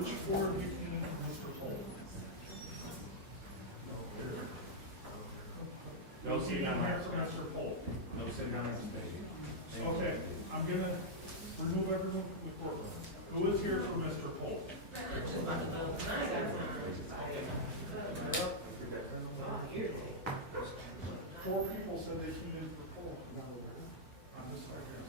Which four of you can Mr. Cole? No sitting down there. Mr. Cole. No sitting down there. Okay, I'm gonna remove everyone from the courtroom. Who is here for Mr. Cole? Four people said they came in for Cole. On this side here.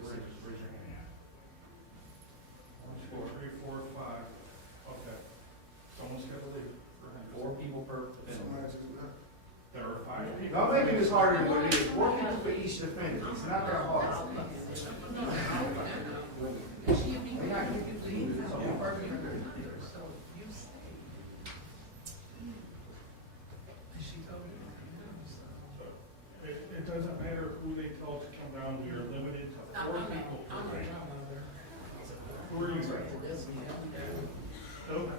Raise your hand. 1, 2, 3, 4, 5. Okay. Someone's got to leave. 4 people per defendant. There are 5 people. I'm making this harder than what it is. 4 people for each defendant. It's not that hard. It doesn't matter who they tell to come down, we are limited to 4 people per thing. Who are you? Nope.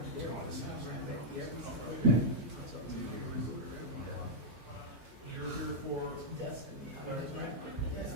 You're here for, that's right? That's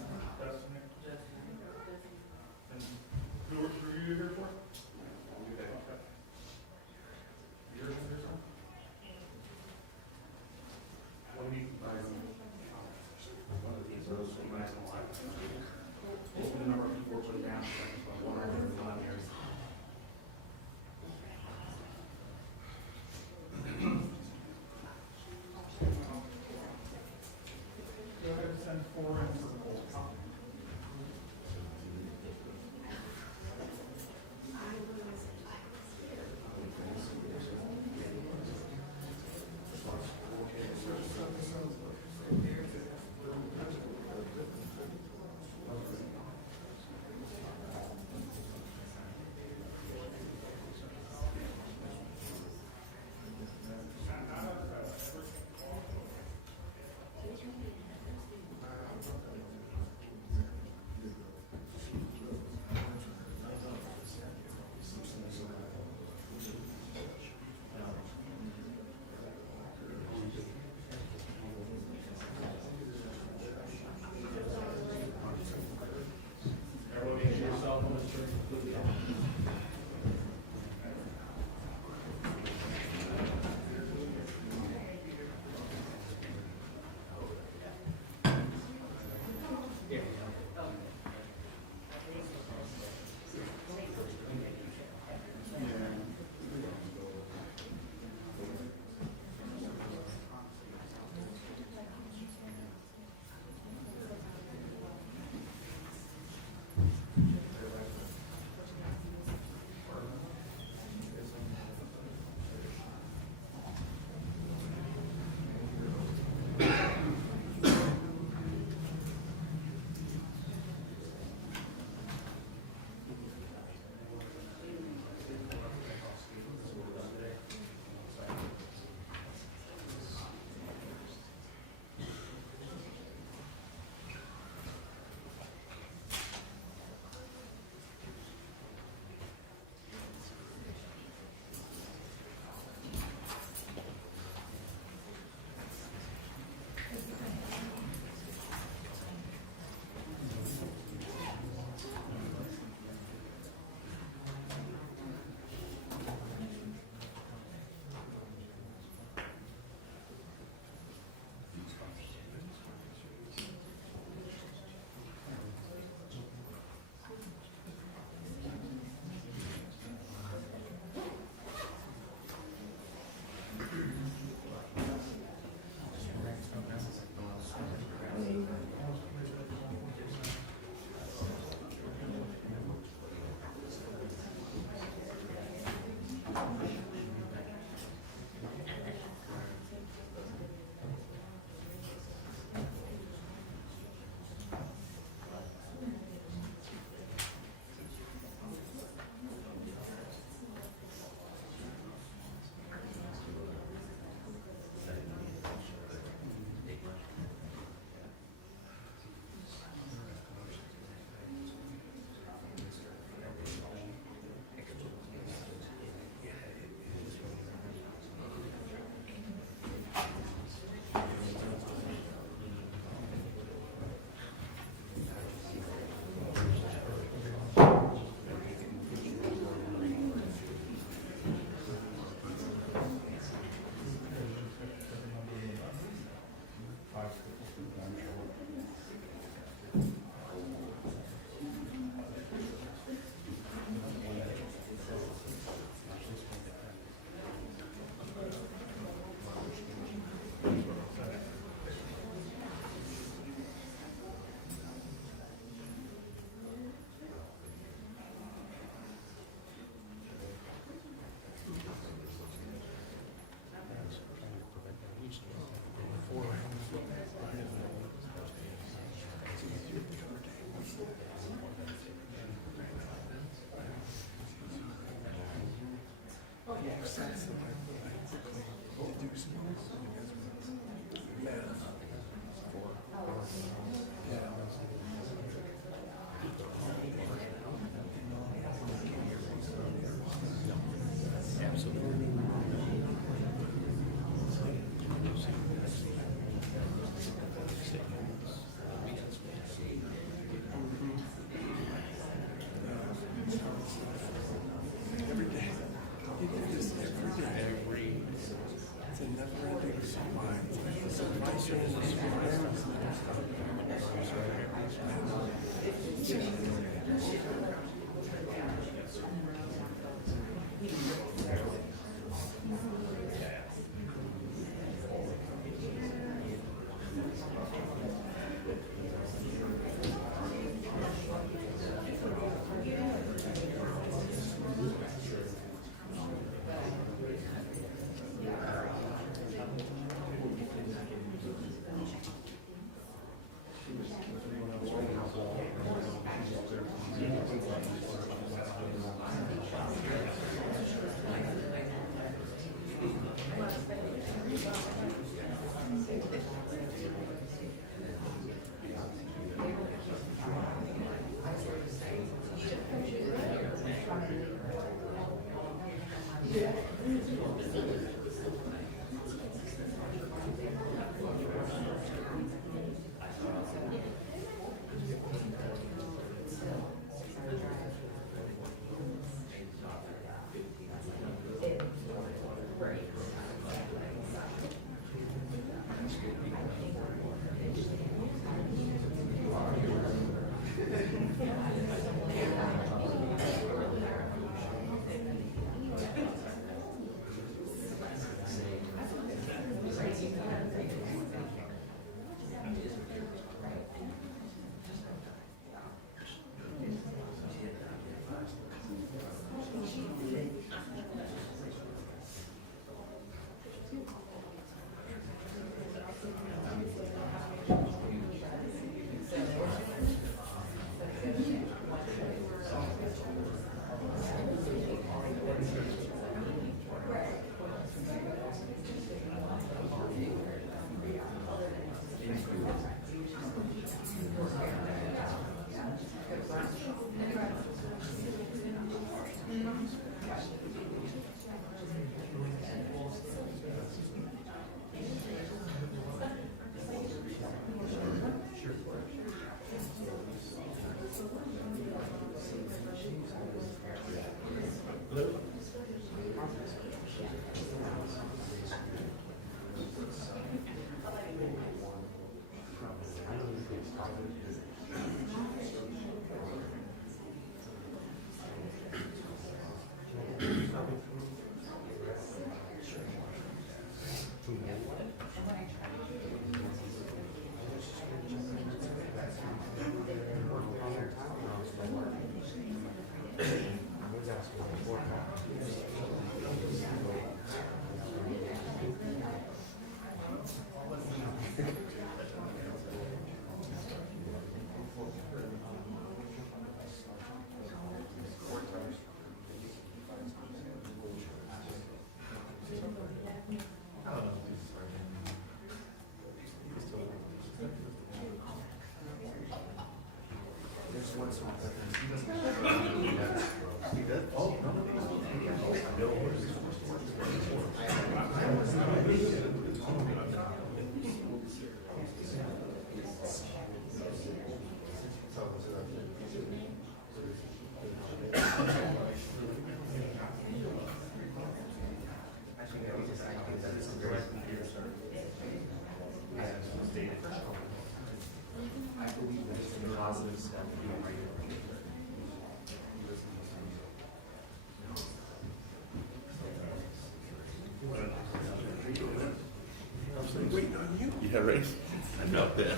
Yeah, right. I felt that.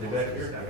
They back here.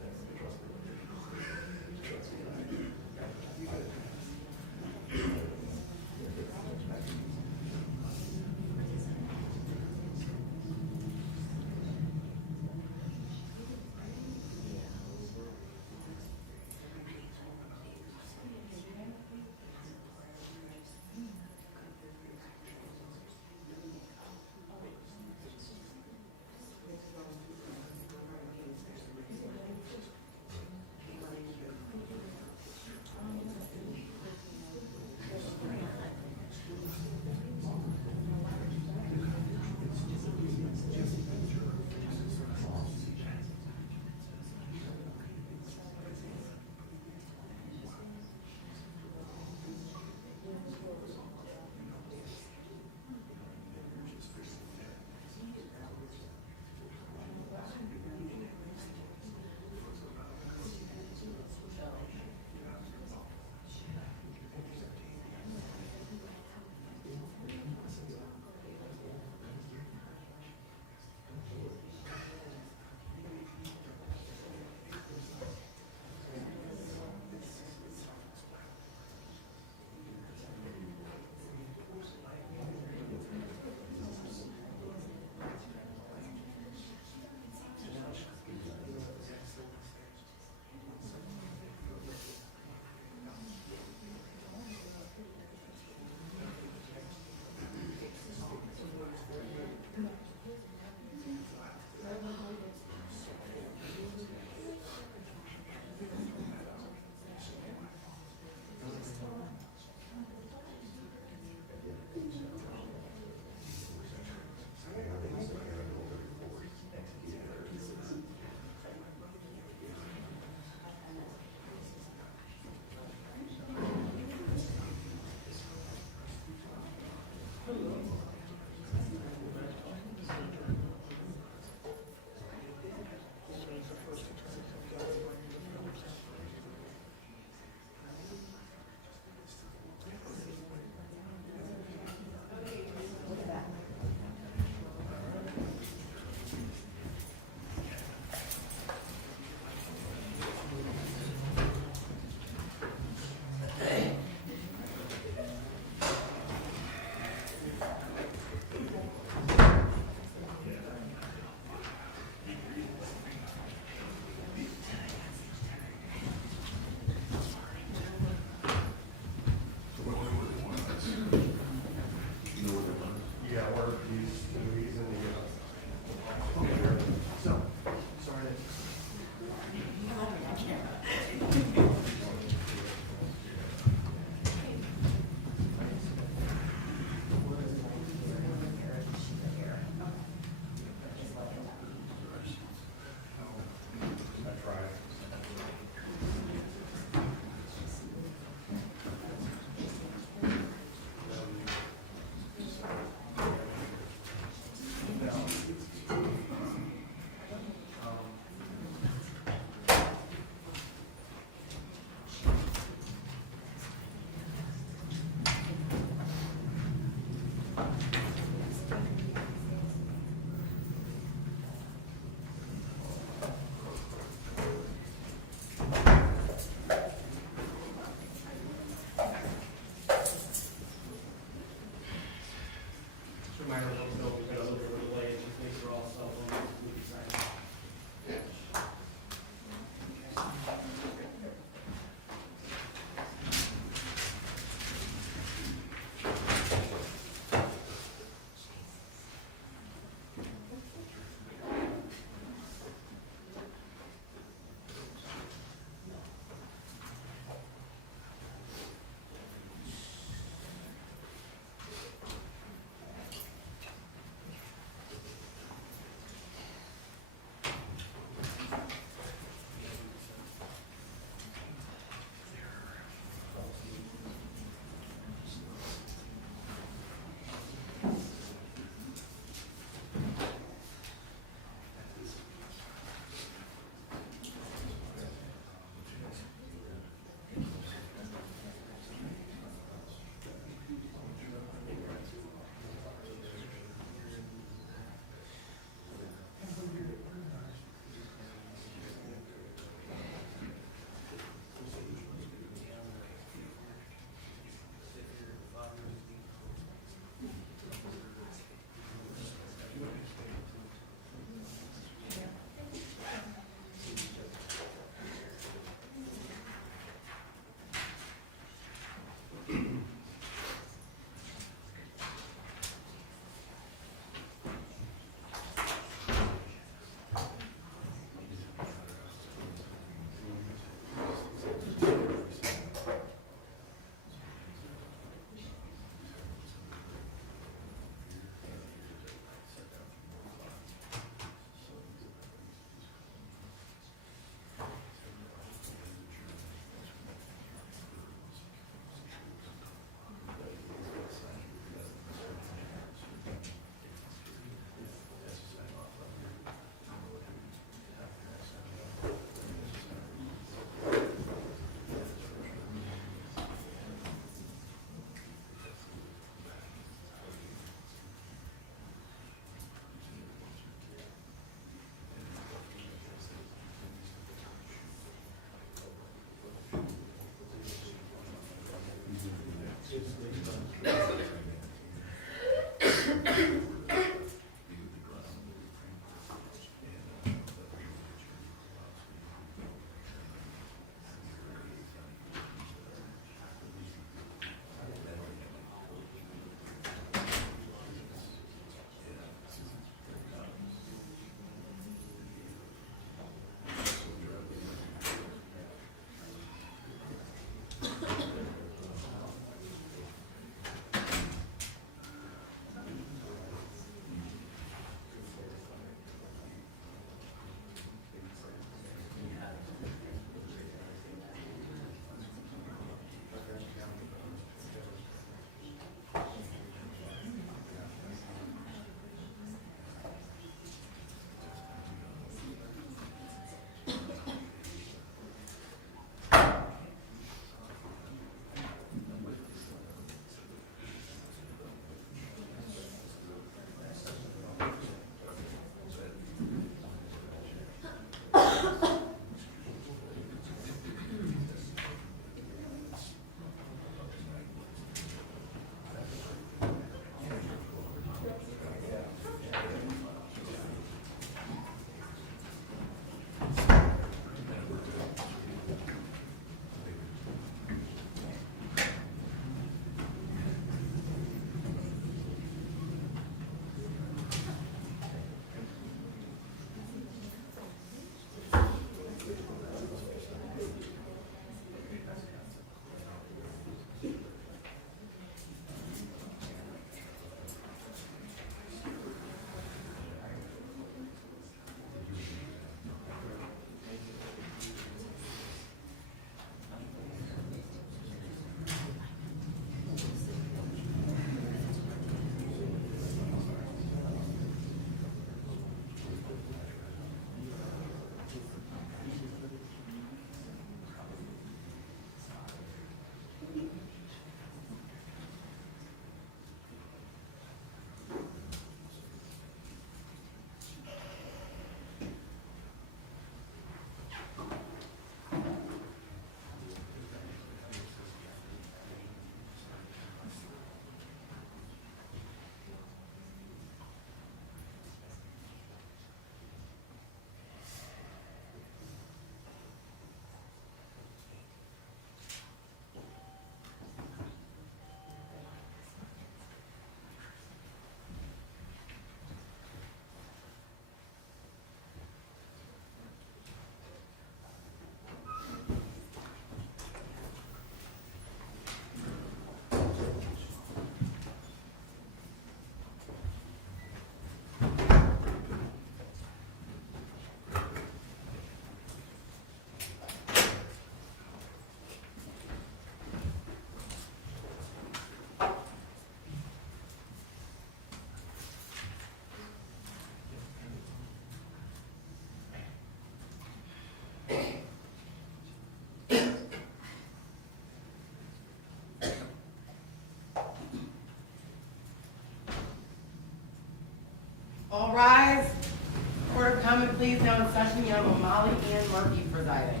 adjournment, please. Now in session, you have O'Malley and Murphy presiding.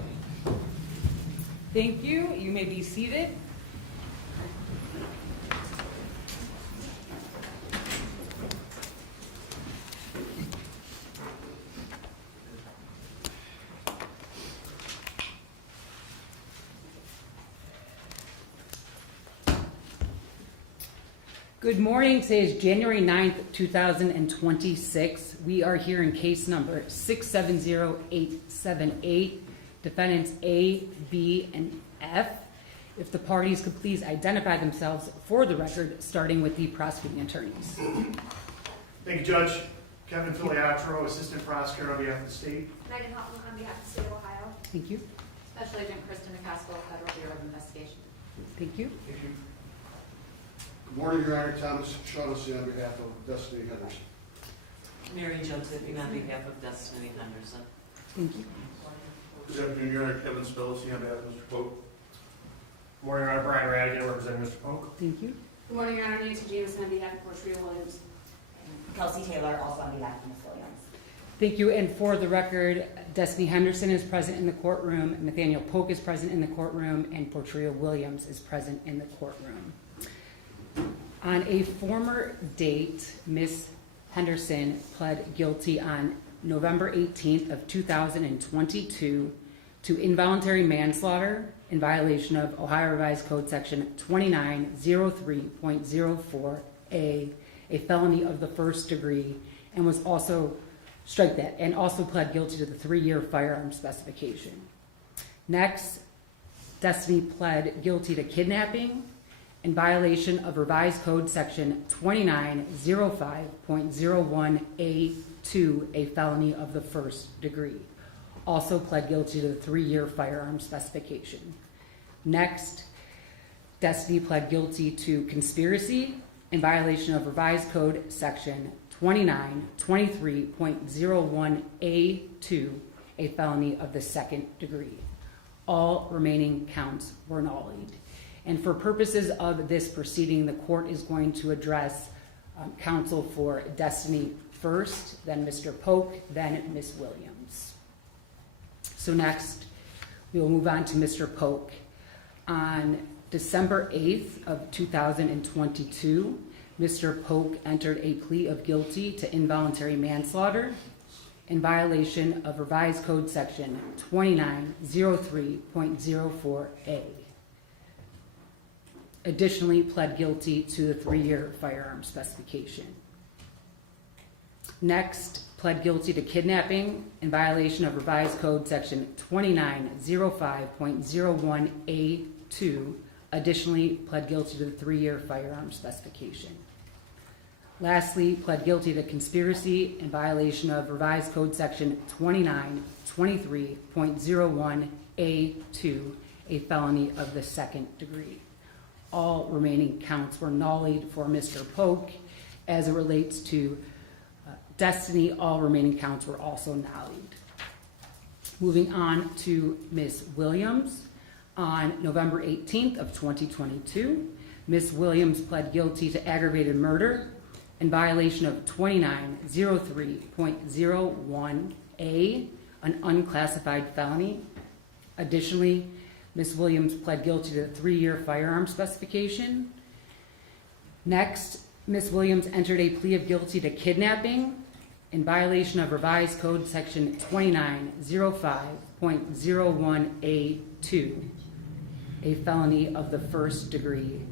Thank you. You may be seated. Good morning. Today is January 9th, 2026. We are here in case number 670878, defendants A, B, and F. If the parties could please identify themselves for the record, starting with the prosecuting attorneys. Thank you, Judge. Kevin Filiatro, Assistant Prosecutor on behalf of the state. Megan Hoffman on behalf of the state of Ohio. Thank you. Special Agent Kristen McCaskill, Federal Bureau of Investigation. Thank you. Thank you. Good morning, Your Honor. Thomas Shaughnessy on behalf of Destiny Henderson. Mary Jo Tipping on behalf of Destiny Henderson. Thank you. Good afternoon, Your Honor. Kevin Spellisy on behalf of Mr. Pope. Good morning, Your Honor. Brian Radigan, representing Mr. Polk. Thank you. Good morning, Your Honor. Nancy Jameson on behalf of Portria Williams. Kelsey Taylor, also on behalf of Ms. Williams. Thank you. And for the record, Destiny Henderson is present in the courtroom, Nathaniel Polk is present in the courtroom, and Portria Williams is present in the courtroom. On a former date, Ms. Henderson pled guilty on November 18th of 2022 to involuntary manslaughter in violation of Ohio Revised Code Section 2903.04A, a felony of the first degree, and was also, strike that, and also pled guilty to the 3-year firearm specification. Next, Destiny pled guilty to kidnapping in violation of Revised Code Section 2905.01A2, a felony of the first degree. Also pled guilty to the 3-year firearm specification. Next, Destiny pled guilty to conspiracy in violation of Revised Code Section 2923.01A2, a felony of the second degree. All remaining counts were nullied. And for purposes of this proceeding, the court is going to address counsel for Destiny first, then Mr. Polk, then Ms. Williams. So next, we will move on to Mr. Polk. On December 8th of 2022, Mr. Polk entered a plea of guilty to involuntary manslaughter in violation of Revised Code Section 2903.04A. Additionally, pled guilty to the 3-year firearm specification. Next, pled guilty to kidnapping in violation of Revised Code Section 2905.01A2. Additionally, pled guilty to the 3-year firearm specification. Lastly, pled guilty to conspiracy in violation of Revised Code Section 2923.01A2, a felony of the second degree. All remaining counts were nullied for Mr. Polk. As it relates to Destiny, all remaining counts were also nullied. Moving on to Ms. Williams. On November 18th of 2022, Ms. Williams pled guilty to aggravated murder in violation of 2903.01A, an unclassified felony. Additionally, Ms. Williams pled guilty to the 3-year firearm specification. Next, Ms. Williams entered a plea of guilty to kidnapping in violation of Revised Code Section 2905.01A2, a felony of the first degree.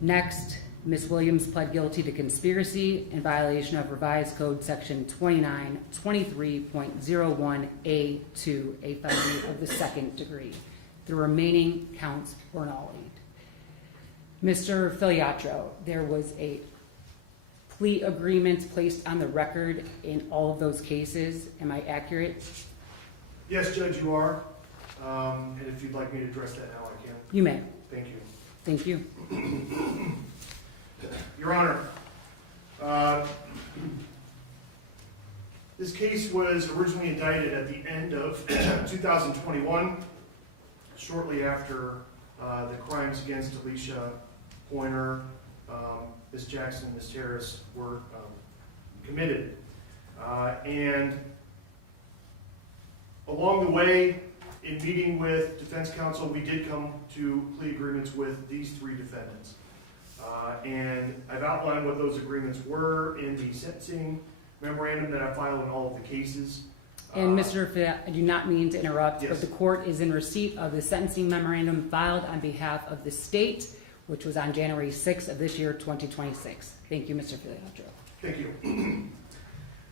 Next, Ms. Williams pled guilty to conspiracy in violation of Revised Code Section 2923.01A2, a felony of the second degree. The remaining counts were nullied. Mr. Filiatro, there was a plea agreement placed on the record in all of those cases. Am I accurate? Yes, Judge, you are. And if you'd like me to address that now, I can. You may. Thank you. Thank you. Your Honor, this case was originally indicted at the end of 2021, shortly after the crimes against Alishah Pointer, Ms. Jackson, and Ms. Harris were committed. And along the way, in meeting with defense counsel, we did come to plea agreements with these three defendants. And I've outlined what those agreements were in the sentencing memorandum that I filed in all of the cases. And Mr. Fitt, I do not mean to interrupt, Yes. but the court is in receipt of the sentencing memorandum filed on behalf of the state, which was on January 6th of this year, 2026. Thank you, Mr. Filiatro. Thank you.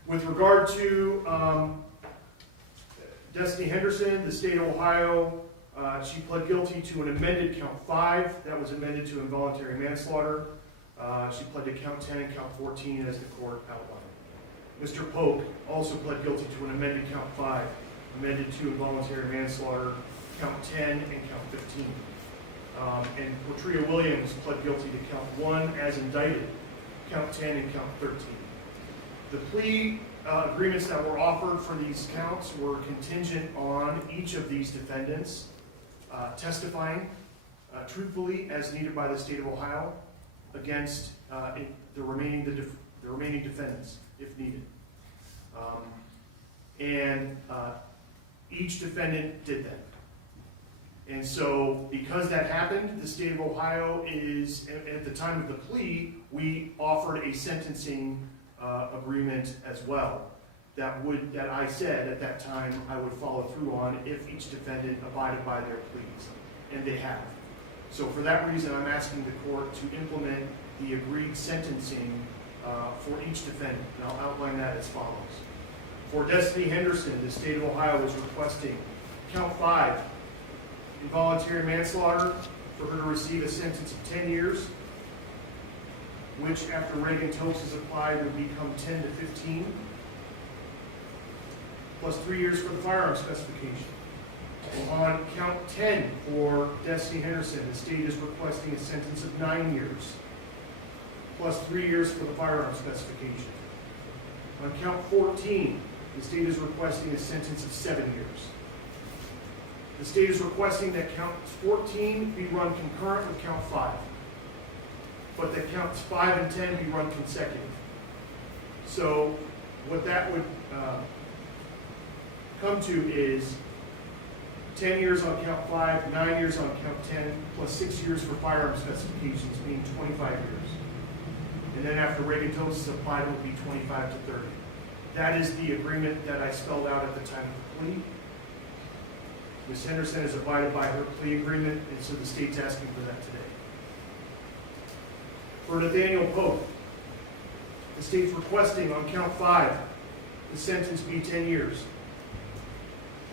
With regard to Destiny Henderson, the state of Ohio, she pled guilty to an amended count 5. That was amended to involuntary manslaughter. She pled to count 10 and count 14 as the court outlined. Mr. Polk also pled guilty to an amended count 5, amended to involuntary manslaughter, count 10 and count 15. And Portria Williams pled guilty to count 1 as indicted, count 10 and count 13. The plea agreements that were offered for these counts were contingent on each of these defendants testifying truthfully as needed by the state of Ohio against the remaining defendants, if needed. And each defendant did that. And so, because that happened, the state of Ohio is, at the time of the plea, we offered a sentencing agreement as well that I said at that time I would follow through on if each defendant abided by their pleas, and they have. So for that reason, I'm asking the court to implement the agreed sentencing for each defendant, and I'll outline that as follows. For Destiny Henderson, the state of Ohio is requesting count 5, involuntary manslaughter, for her to receive a sentence of 10 years, which after Reagan Tokes is applied would become 10 to 15, plus 3 years for the firearm specification. On count 10 for Destiny Henderson, the state is requesting a sentence of 9 years, plus 3 years for the firearm specification. On count 14, the state is requesting a sentence of 7 years. The state is requesting that count 14 be run concurrent with count 5, but that counts 5 and 10 be run consecutive. So what that would come to is 10 years on count 5, 9 years on count 10, plus 6 years for firearm specifications, being 25 years. And then after Reagan Tokes is applied, it will be 25 to 30. That is the agreement that I spelled out at the time of the plea. Ms. Henderson has abided by her plea agreement, and so the state's asking for that today. For Nathaniel Pope, the state's requesting on count 5, the sentence be 10 years,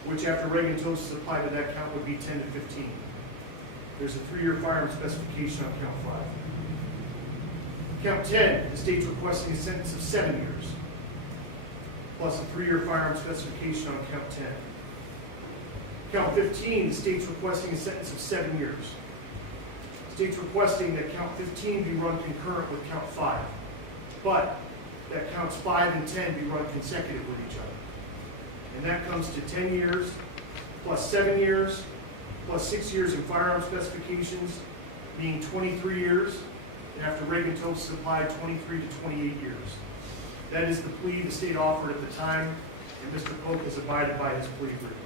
which after Reagan Tokes is applied to that count would be 10 to 15. There's a 3-year firearm specification on count 5. Count 10, the state's requesting a sentence of 7 years, plus a 3-year firearm specification on count 10. Count 15, the state's requesting a sentence of 7 years. The state's requesting that count 15 be run concurrent with count 5, but that counts 5 and 10 be run consecutive with each other. And that comes to 10 years, plus 7 years, plus 6 years in firearm specifications, being 23 years, and after Reagan Tokes is applied, 23 to 28 years. That is the plea the state offered at the time, and Mr. Pope has abided by his plea agreement.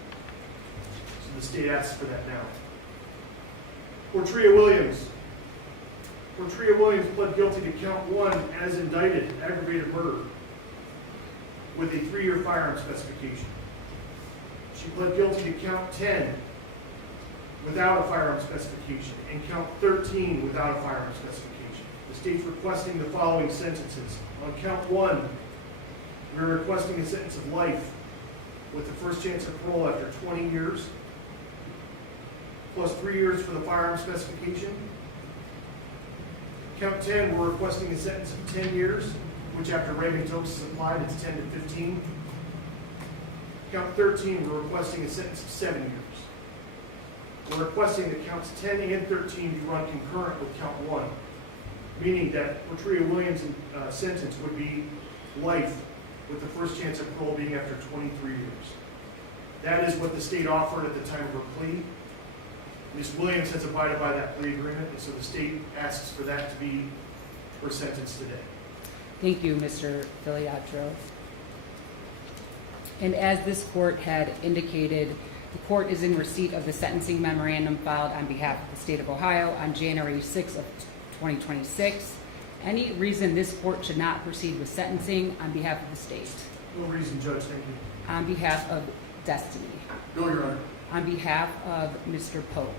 So the state asks for that now. Portria Williams. Portria Williams pled guilty to count 1 as indicted, aggravated murder, with a 3-year firearm specification. She pled guilty to count 10 without a firearm specification, and count 13 without a firearm specification. The state's requesting the following sentences. On count 1, we're requesting a sentence of life with the first chance of parole after 20 years, plus 3 years for the firearm specification. Count 10, we're requesting a sentence of 10 years, which after Reagan Tokes is applied, it's 10 to 15. Count 13, we're requesting a sentence of 7 years. We're requesting that counts 10 and 13 be run concurrent with count 1, meaning that Portria Williams' sentence would be life with the first chance of parole being after 23 years. That is what the state offered at the time of her plea. Ms. Williams has abided by that plea agreement, and so the state asks for that to be her sentence today. Thank you, Mr. Filiatro. And as this court had indicated, the court is in receipt of the sentencing memorandum filed on behalf of the state of Ohio on January 6th of 2026. Any reason this court should not proceed with sentencing on behalf of the state? No reason, Judge, thank you. On behalf of Destiny? No, Your Honor. On behalf of Mr. Pope?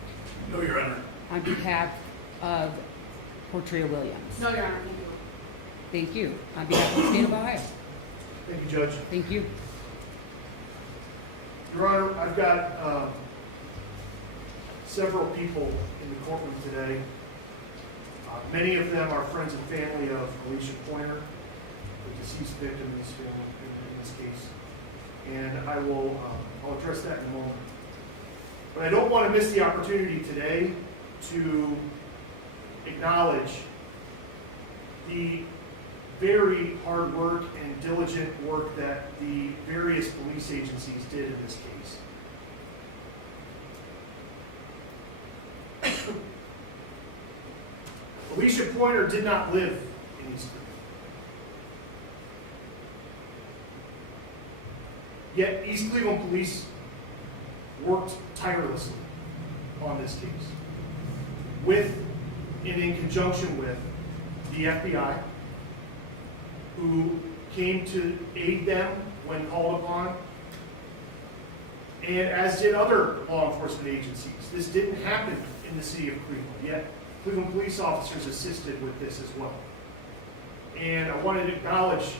No, Your Honor. On behalf of Portria Williams? No, Your Honor, thank you. Thank you. On behalf of the state of Ohio? Thank you, Judge. Thank you. Your Honor, I've got several people in the courtroom today. Many of them are friends and family of Alishah Pointer, the deceased victim in this case. And I'll address that in a moment. But I don't want to miss the opportunity today to acknowledge the very hard work and diligent work that the various police agencies did in this case. Alishah Pointer did not live in East Cleveland. Yet East Cleveland police worked tirelessly on this case with and in conjunction with the FBI, who came to aid them when called upon, and as did other law enforcement agencies. This didn't happen in the city of Cleveland, yet Cleveland police officers assisted with this as well. And I wanted to acknowledge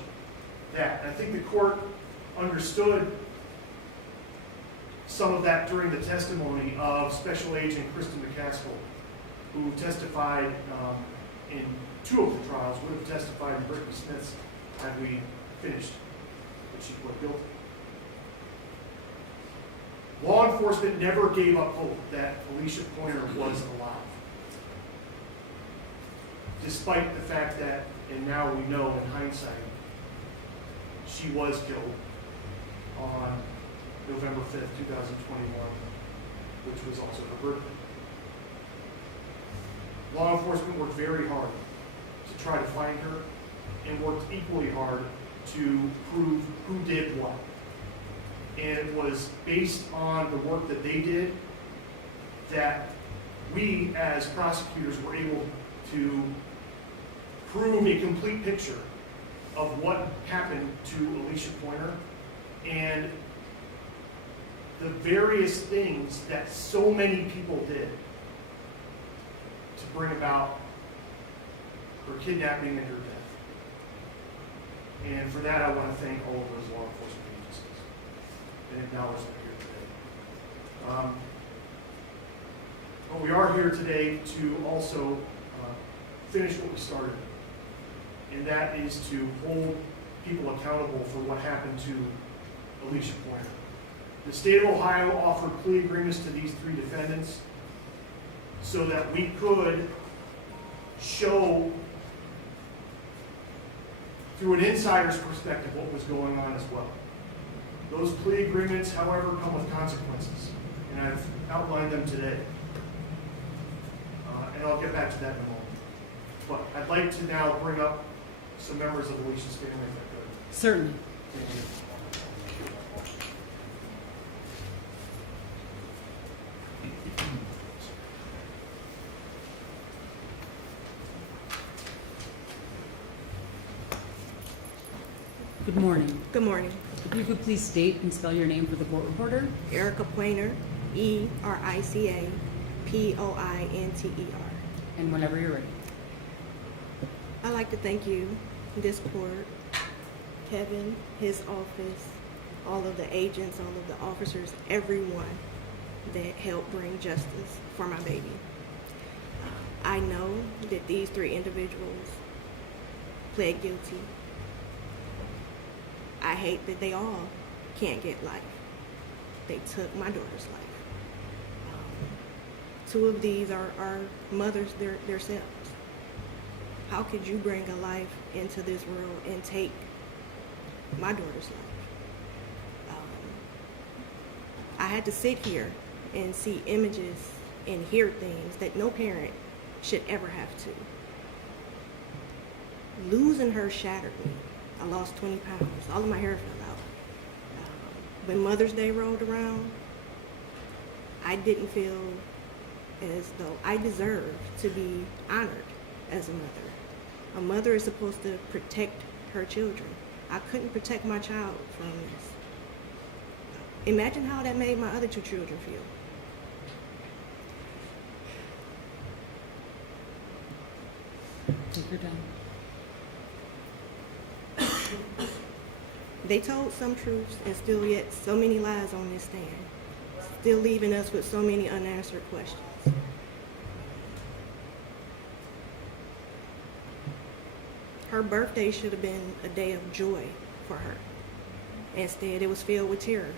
that. I think the court understood some of that during the testimony of Special Agent Kristen McCaskill, who testified in two of the trials, would have testified in Brittany Smith's had we finished, but she pled guilty. Law enforcement never gave up hope that Alishah Pointer was alive, despite the fact that, and now we know in hindsight, she was killed on November 5th, 2021, which was also her birthday. Law enforcement worked very hard to try to find her and worked equally hard to prove who did what. And it was based on the work that they did that we as prosecutors were able to prove a complete picture of what happened to Alishah Pointer and the various things that so many people did to bring about her kidnapping and her death. And for that, I want to thank all of those law enforcement agencies and acknowledge them here today. But we are here today to also finish what we started, and that is to hold people accountable for what happened to Alishah Pointer. The state of Ohio offered plea agreements to these three defendants so that we could show through an insider's perspective what was going on as well. Those plea agreements, however, come with consequences, and I've outlined them today. And I'll get back to that in a moment. But I'd like to now bring up some members of Alishah's family if I could. Certainly. Thank you. Good morning. Good morning. If you could please state and spell your name for the court reporter. Erica Pointer, Erica Pointer. And whenever you're ready. I'd like to thank you, this court, Kevin, his office, all of the agents, all of the officers, everyone that helped bring justice for my baby. I know that these three individuals pled guilty. I hate that they all can't get life. They took my daughter's life. Two of these are mothers themselves. How could you bring a life into this world and take my daughter's life? I had to sit here and see images and hear things that no parent should ever have to. Losing her shattered me. I lost 20 pounds. All of my hair fell out. when Mother's Day rolled around, I didn't feel as though I deserved to be honored as a mother. A mother is supposed to protect her children. I couldn't protect my child from this. Imagine how that made my other two children feel. Take your time. They told some truths and still yet so many lies on this stand, still leaving us with so many unanswered questions. Her birthday should have been a day of joy for her. Instead, it was filled with terror.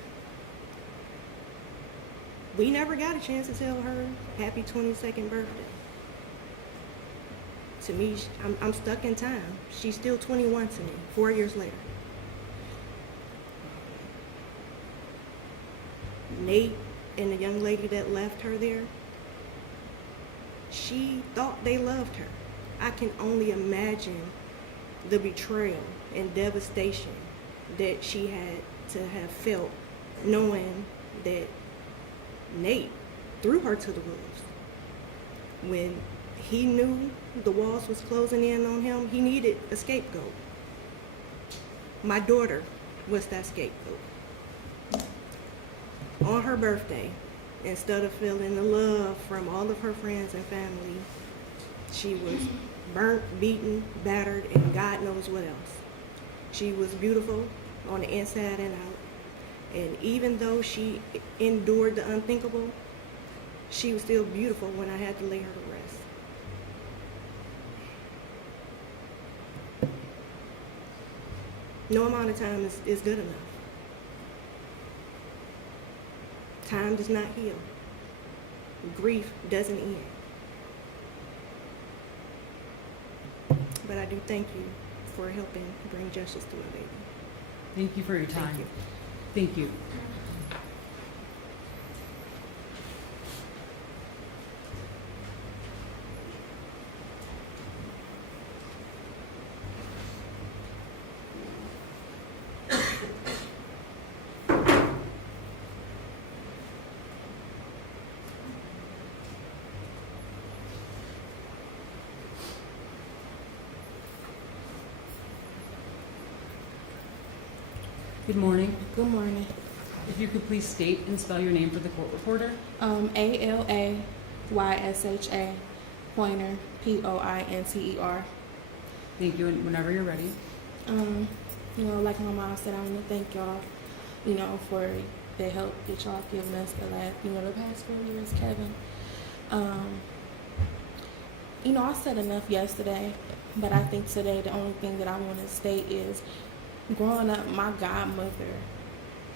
We never got a chance to tell her happy 22nd birthday. To me, I'm stuck in time. She's still 21 to me, 4 years later. Nate and the young lady that left her there, she thought they loved her. I can only imagine the betrayal and devastation that she had to have felt knowing that Nate threw her to the wolves. When he knew the walls was closing in on him, he needed a scapegoat. My daughter was that scapegoat. On her birthday, instead of feeling the love from all of her friends and family, she was burnt, beaten, battered, and God knows what else. She was beautiful on the inside and out. And even though she endured the unthinkable, she was still beautiful when I had to lay her to rest. No amount of time is good enough. Time does not heal. Grief doesn't end. But I do thank you for helping bring justice to my baby. Thank you for your time. Thank you. Thank you. Good morning. Good morning. If you could please state and spell your name for the court reporter. Alayshah Pointer, Pointer. Thank you, and whenever you're ready. Like my mom said, I want to thank y'all, for the help that y'all given us the past 4 years, Kevin. I said enough yesterday, but I think today the only thing that I want to state is, growing up, my godmother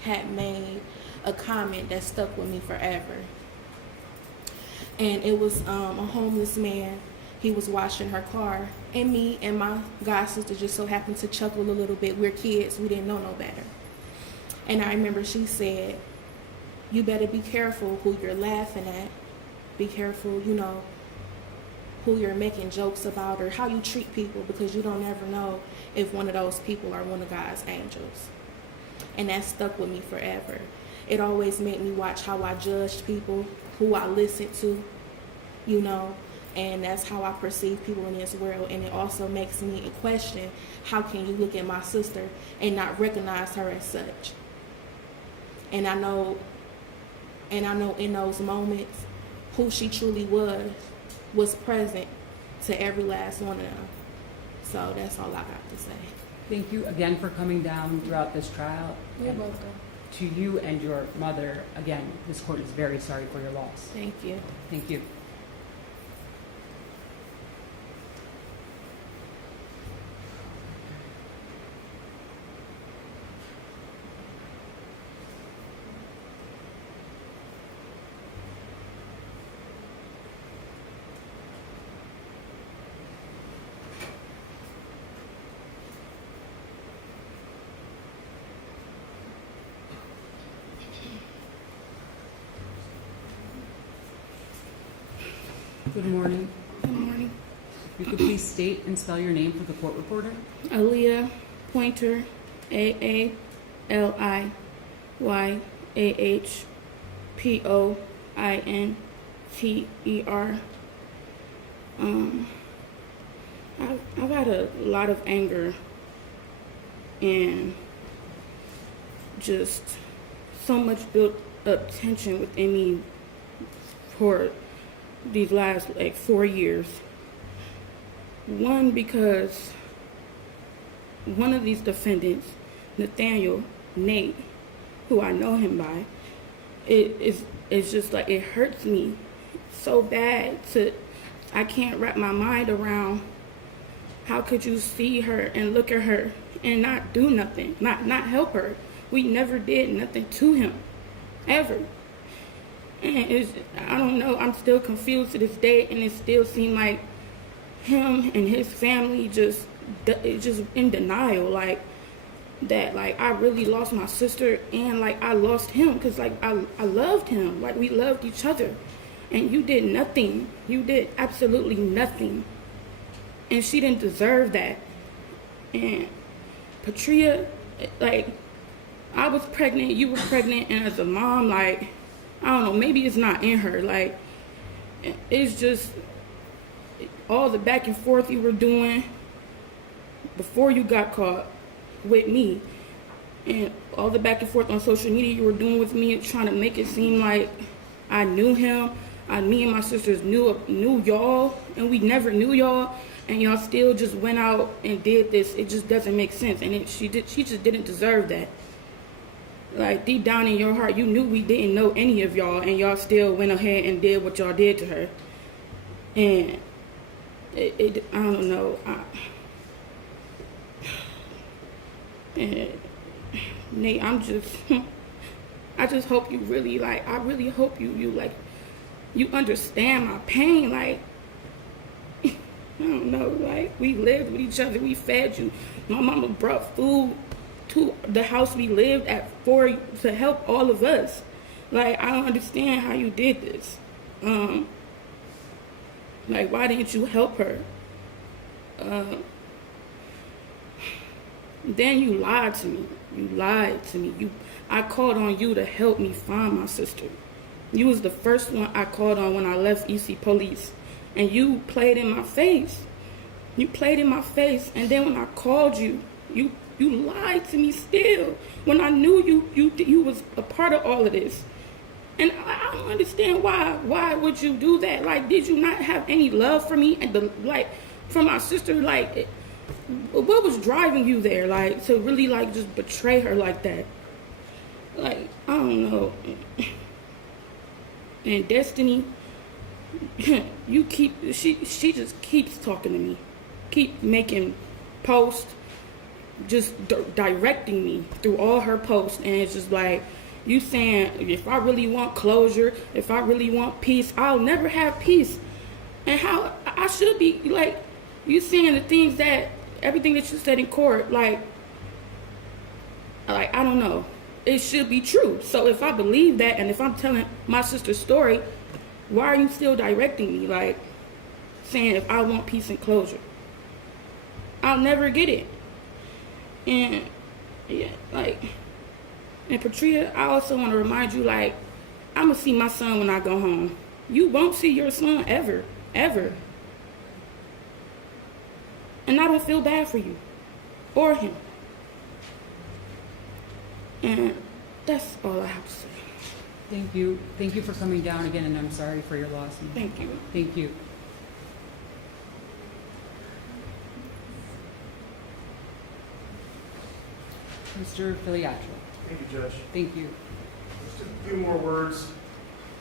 had made a comment that stuck with me forever. And it was a homeless man. He was washing her car. And me and my god sister just so happened to chuckle a little bit. We're kids. We didn't know no better. And I remember she said, you better be careful who you're laughing at. Be careful, who you're making jokes about or how you treat people, because you don't ever know if one of those people are one of God's angels. And that stuck with me forever. It always made me watch how I judged people, who I listened to, and that's how I perceive people in this world. And it also makes me question, how can you look at my sister and not recognize her as such? And I know in those moments, who she truly was present to every last one of them. So that's all I got to say. Thank you again for coming down throughout this trial. You're welcome. To you and your mother, again, this court is very sorry for your loss. Thank you. Thank you. Good morning. Good morning. You could please state and spell your name for the court reporter. Alishah Pointer, Aaliah YAHPOINTER. I've had a lot of anger and just so much built up tension within me for these last 4 years. One, because one of these defendants, Nathaniel, Nate, who I know him by, it's just like, it hurts me so bad I can't wrap my mind around how could you see her and look at her and not do nothing, not help her. We never did nothing to him, ever. And I don't know, I'm still confused to this day, and it still seems like him and his family just in denial, like that, like I really lost my sister and like I lost him, because like I loved him, like we loved each other, and you did nothing. You did absolutely nothing, and she didn't deserve that. And Patria, like I was pregnant, you were pregnant, and as a mom, like I don't know, maybe it's not in her, like it's just all the back and forth you were doing before you got caught with me, and all the back and forth on social media you were doing with me, trying to make it seem like I knew him. Me and my sisters knew y'all, and we never knew y'all, and y'all still just went out and did this. It just doesn't make sense, and she just didn't deserve that. Like deep down in your heart, you knew we didn't know any of y'all, and y'all still went ahead and did what y'all did to her. And I don't know. Nate, I just hope you really, like, I really hope you understand my pain. Like, I don't know, like, we lived with each other, we fed you. My mama brought food to the house we lived at to help all of us. Like, I don't understand how you did this. Like, why didn't you help her? Then you lied to me. I called on you to help me find my sister. You was the first one I called on when I left EC Police. And you played in my face. And then when I called you, you lied to me still. When I knew you was a part of all of this. And I don't understand why. Why would you do that? Like, did you not have any love for me and for my sister? Like, what was driving you there? Like, to really just betray her like that? Like, I don't know. And Destiny, she just keeps talking to me, keep making posts, just directing me through all her posts, and it's just like, you saying, if I really want closure, if I really want peace, I'll never have peace. And how I should be, like, you saying the things everything that you said in court, like I don't know, it should be true. So if I believe that, and if I'm telling my sister's story, why are you still directing me, like, saying if I want peace and closure? I'll never get it. And, yeah, like, and Patria, I also want to remind you, like, I'm going to see my son when I go home. You won't see your son ever, ever. And I don't feel bad for you or him. And that's all I have to say. Thank you. Thank you for coming down again, and I'm sorry for your loss. Thank you. Thank you. Mr. Filiatro. Thank you, Judge. Thank you. Just a few more words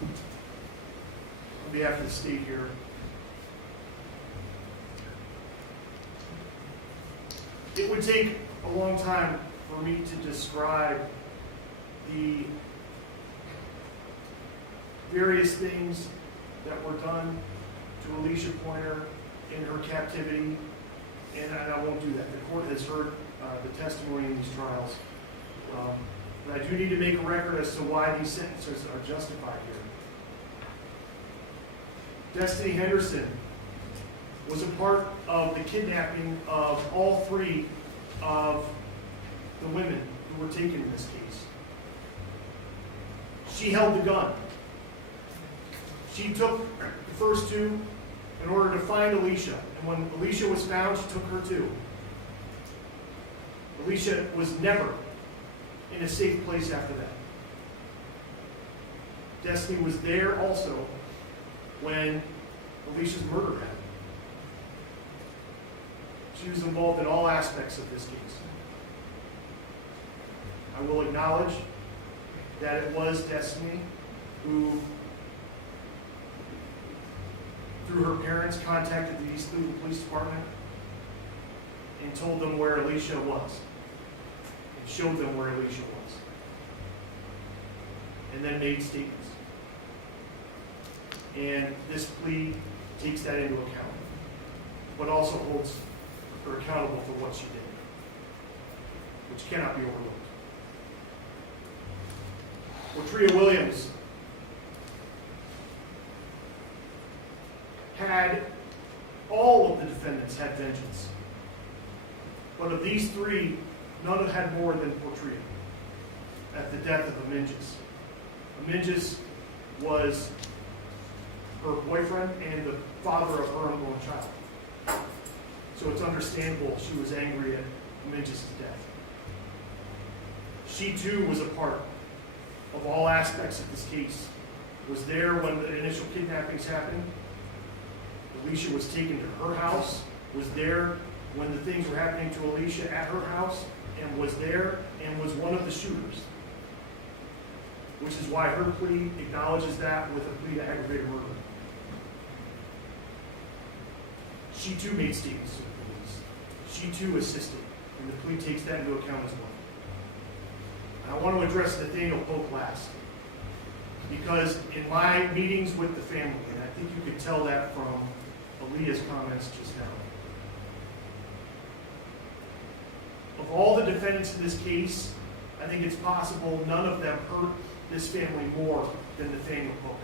on behalf of the state here. It would take a long time for me to describe the various things that were done to Alishah Pointer in her captivity, and I won't do that. The court has heard the testimony in these trials. But I do need to make a record as to why these sentences are justified here. Destiny Henderson was a part of the kidnapping of all three of the women who were taken in this case. She held the gun. She took the first two in order to find Alishah. And when Alishah was found, she took her too. Alishah was never in a safe place after that. Destiny was there also when Alishah's murder happened. She was involved in all aspects of this case. I will acknowledge that it was Destiny who, through her parents, contacted the East Cleveland Police Department and told them where Alishah was, and showed them where Alishah was, and then made statements. And this plea takes that into account, but also holds her accountable for what she did, which cannot be overlooked. Watria Williams had, all of the defendants had vengeance. But of these three, none had more than Watria at the death of Imposition. Imposition was her boyfriend and the father of her unborn child. So it's understandable she was angry at Imposition's death. She too was a part of all aspects of this case. Was there when the initial kidnappings happened. Alishah was taken to her house, was there when the things were happening to Alishah at her house, and was there and was one of the shooters. Which is why her plea acknowledges that with a plea to aggravated murder. She too made statements to the police. She too assisted, and the plea takes that into account as well. I want to address Nathaniel Polk last, because in my meetings with the family, and I think you could tell that from Aaliyah's comments just now, of all the defendants in this case, I think it's possible none of them hurt this family more than Nathaniel Polk.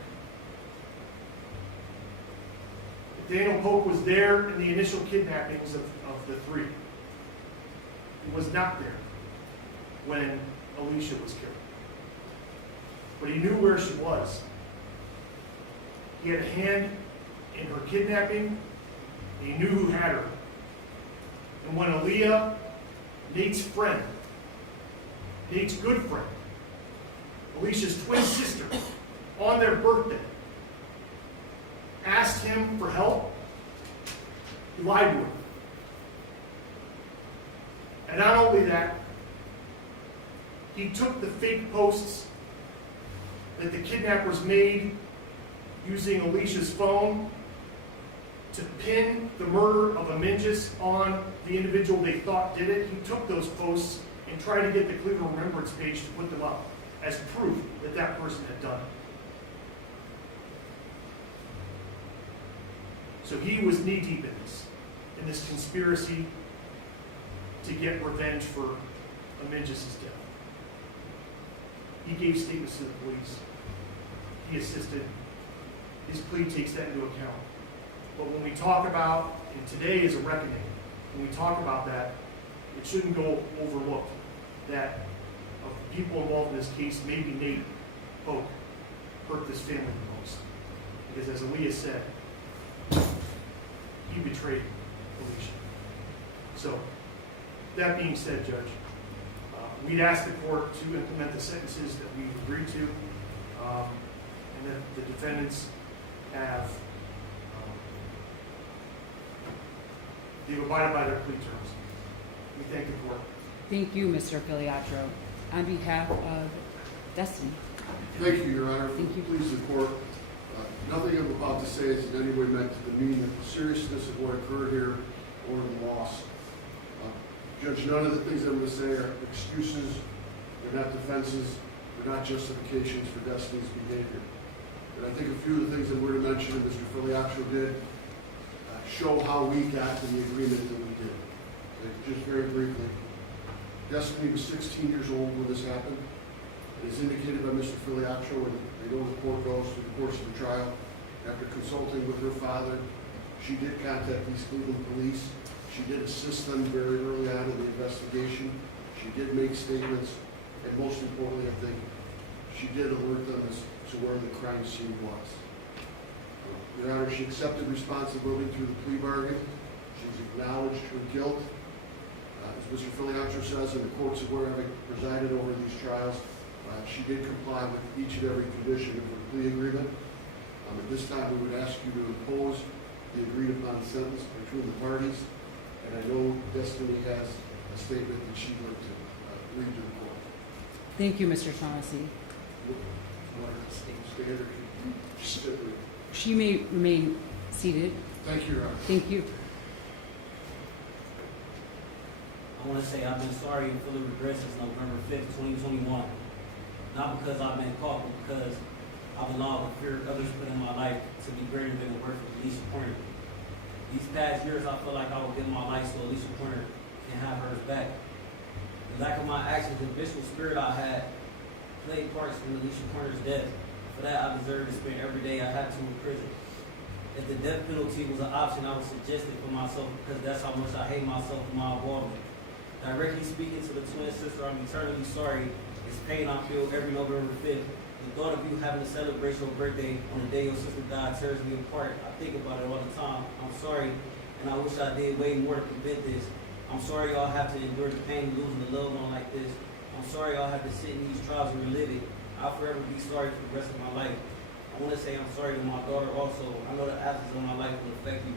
Nathaniel Polk was there in the initial kidnappings of the three. He was not there when Alishah was killed. But he knew where she was. He had a hand in her kidnapping, and he knew who had her. And when Aaliyah, Nate's friend, Nate's good friend, Alishah's twin sister, on their birthday, asked him for help, he lied to her. And not only that, he took the fake posts that the kidnappers made using Alishah's phone to pin the murder of Imposition on the individual they thought did it. He took those posts and tried to get the Cleveland Remembrance page to put them up as proof that that person had done it. So he was knee-deep in this conspiracy to get revenge for Imposition's death. He gave statements to the police. He assisted. His plea takes that into account. But when we talk about, and today is a reckoning, when we talk about that, it shouldn't go overlooked that of the people involved in this case, maybe Nate Polk hurt this family the most. Because as Aaliyah said, he betrayed Alishah. So, that being said, Judge, we'd ask the court to implement the sentences that we've agreed to, and that the defendants have they've abided by their plea terms. We thank the court. Thank you, Mr. Filiatro. On behalf of Destiny. Thank you, Your Honor. Thank you. Please, the court. Nothing I'm about to say is in any way meant to demean the seriousness of what occurred here or the loss. Judge, none of the things I'm going to say are excuses, they're not defenses, they're not justifications for Destiny's behavior. And I think a few of the things that we're to mention and Mr. Filiatro did show how we got to the agreement that we did. Okay, just very briefly, Destiny was 16 years old when this happened. It is indicated by Mr. Filiatro, and I know the court goes through the course of the trial. After consulting with her father, she did contact East Cleveland Police. She did assist them very early on in the investigation. She did make statements, and most importantly, I think, she did alert them as to where the crime scene was. Your Honor, she accepted responsibility through the plea bargain. She's acknowledged her guilt. As Mr. Filiatro says, and the court's aware, having presided over these trials, she did comply with each and every condition of her plea agreement. At this time, we would ask you to impose the agreed upon sentence between the parties. And I know Destiny has a statement that she'd like to read to the court. Thank you, Mr. Shaughnessy. Stand or sit with you. She may remain seated. Thank you, Your Honor. Thank you. I want to say I've been sorry and fully regret since November 5th, 2021. Not because I've been caught, but because I've allowed the fear others put in my life to be greater than the worth of Alishah Pointer. These past years, I feel like I will give my life so Alishah Pointer can have hers back. The lack of my actions and vicious spirit I had played parts in Alishah Pointer's death. For that, I deserve to spend every day I had to in prison. If the death penalty was an option, I would suggest it for myself because that's how much I hate myself for my involvement. Directly speaking to the twin sister, I'm eternally sorry. It's pain I feel every November 5th. The thought of you having to celebrate your birthday on the day your sister died tears me apart. I think about it all the time. I'm sorry, and I wish I did way more to prevent this. I'm sorry y'all have to endure the pain of losing a loved one like this. I'm sorry y'all have to sit in these trials and relive it. I'll forever be sorry for the rest of my life. I want to say I'm sorry to my daughter also. I know the absence of my life will affect you.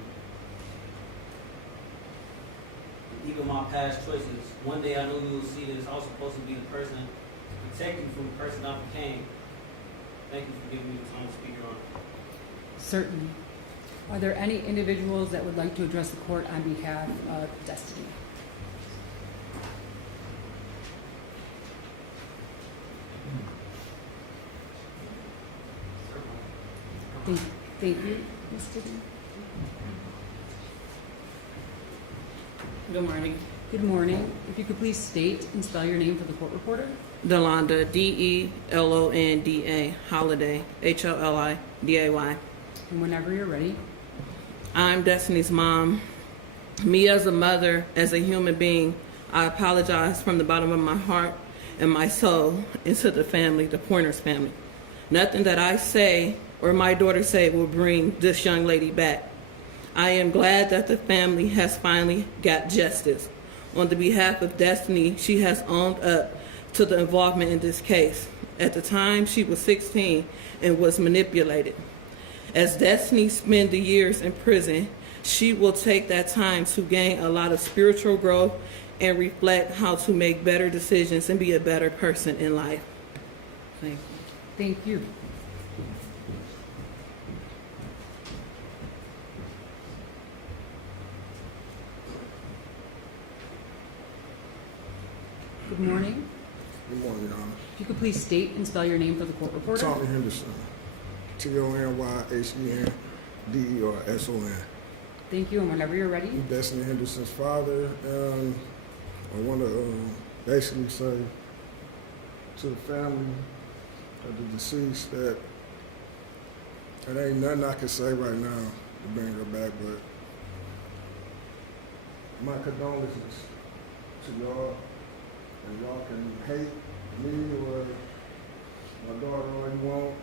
Even my past choices. One day I knew you would see this. I was supposed to be the person to protect you from the person I became. Thank you for giving me the time to speak, Your Honor. Certainly. Are there any individuals that would like to address the court on behalf of Destiny? Thank you, Mr. Dean. Good morning. Good morning. If you could please state and spell your name for the court reporter. Delonda, D-E-L-O-N-D-A, Holiday, H-O-L-I-D-A-Y. And whenever you're ready. I'm Destiny's mom. Me as a mother, as a human being, I apologize from the bottom of my heart and my soul and to the family, the Pointers family. Nothing that I say or my daughter say will bring this young lady back. I am glad that the family has finally got justice. On the behalf of Destiny, she has owned up to the involvement in this case. At the time, she was 16 and was manipulated. As Destiny spent the years in prison, she will take that time to gain a lot of spiritual growth and reflect how to make better decisions and be a better person in life. Thank you. Thank you. Good morning. Good morning, Your Honor. If you could please state and spell your name for the court reporter. Tommy Henderson. T-O-N-Y-H-E-N-D-E-R-S-O-N. Thank you, and whenever you're ready. I'm Destiny Henderson's father. I want to basically say to the family of the deceased that it ain't nothing I can say right now to bring her back, but my condolences to y'all. And y'all can hate me or my daughter all you want.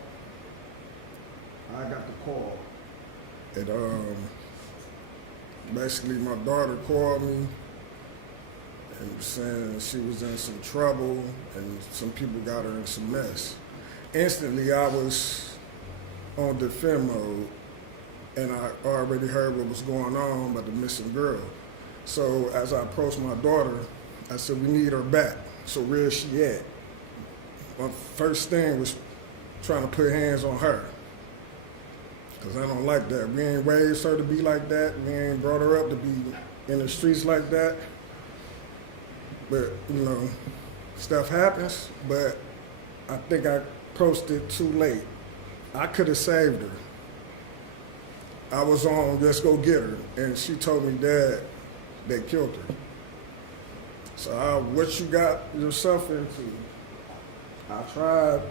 I got the call. And basically my daughter called me and saying she was in some trouble and some people got her in some mess. Instantly I was on defend mode and I already heard what was going on about the missing girl. So as I approached my daughter, I said, we need her back. So where's she at? My first thing was trying to put hands on her. Because I don't like that. We ain't raised her to be like that. We ain't brought her up to be in the streets like that. But, you know, stuff happens. But I think I approached it too late. I could have saved her. I was on, let's go get her. And she told me, Dad, they killed her. So what you got yourself into? I tried.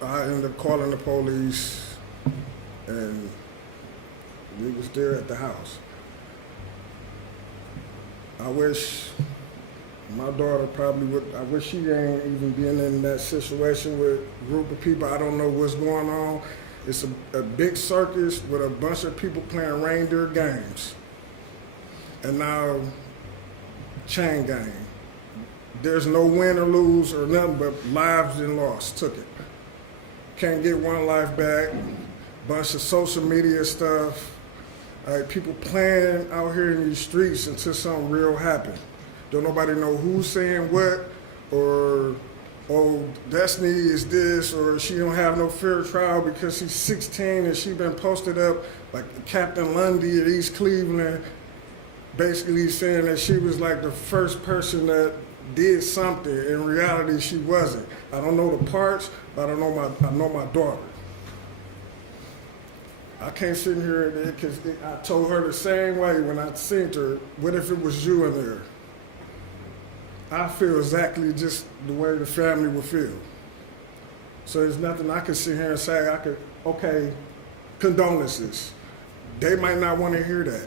I ended up calling the police, and we was there at the house. I wish My daughter probably would, I wish she ain't even been in that situation with a group of people. I don't know what's going on. It's a big circus with a bunch of people playing reindeer games. And now, chain gang. There's no win or lose or nothing but lives and loss. Took it. Can't get one life back. Bunch of social media stuff. People playing out here in these streets until something real happens. Don't nobody know who's saying what, or oh, Destiny is this, or she don't have no fair trial because she's 16 and she been posted up like Captain Lundy at East Cleveland, basically saying that she was like the first person that did something. In reality, she wasn't. I don't know the parts, but I know my daughter. I can't sit here because I told her the same way when I seen her. What if it was you in there? I feel exactly just the way the family would feel. So there's nothing I could sit here and say. Okay, condolences. They might not want to hear that.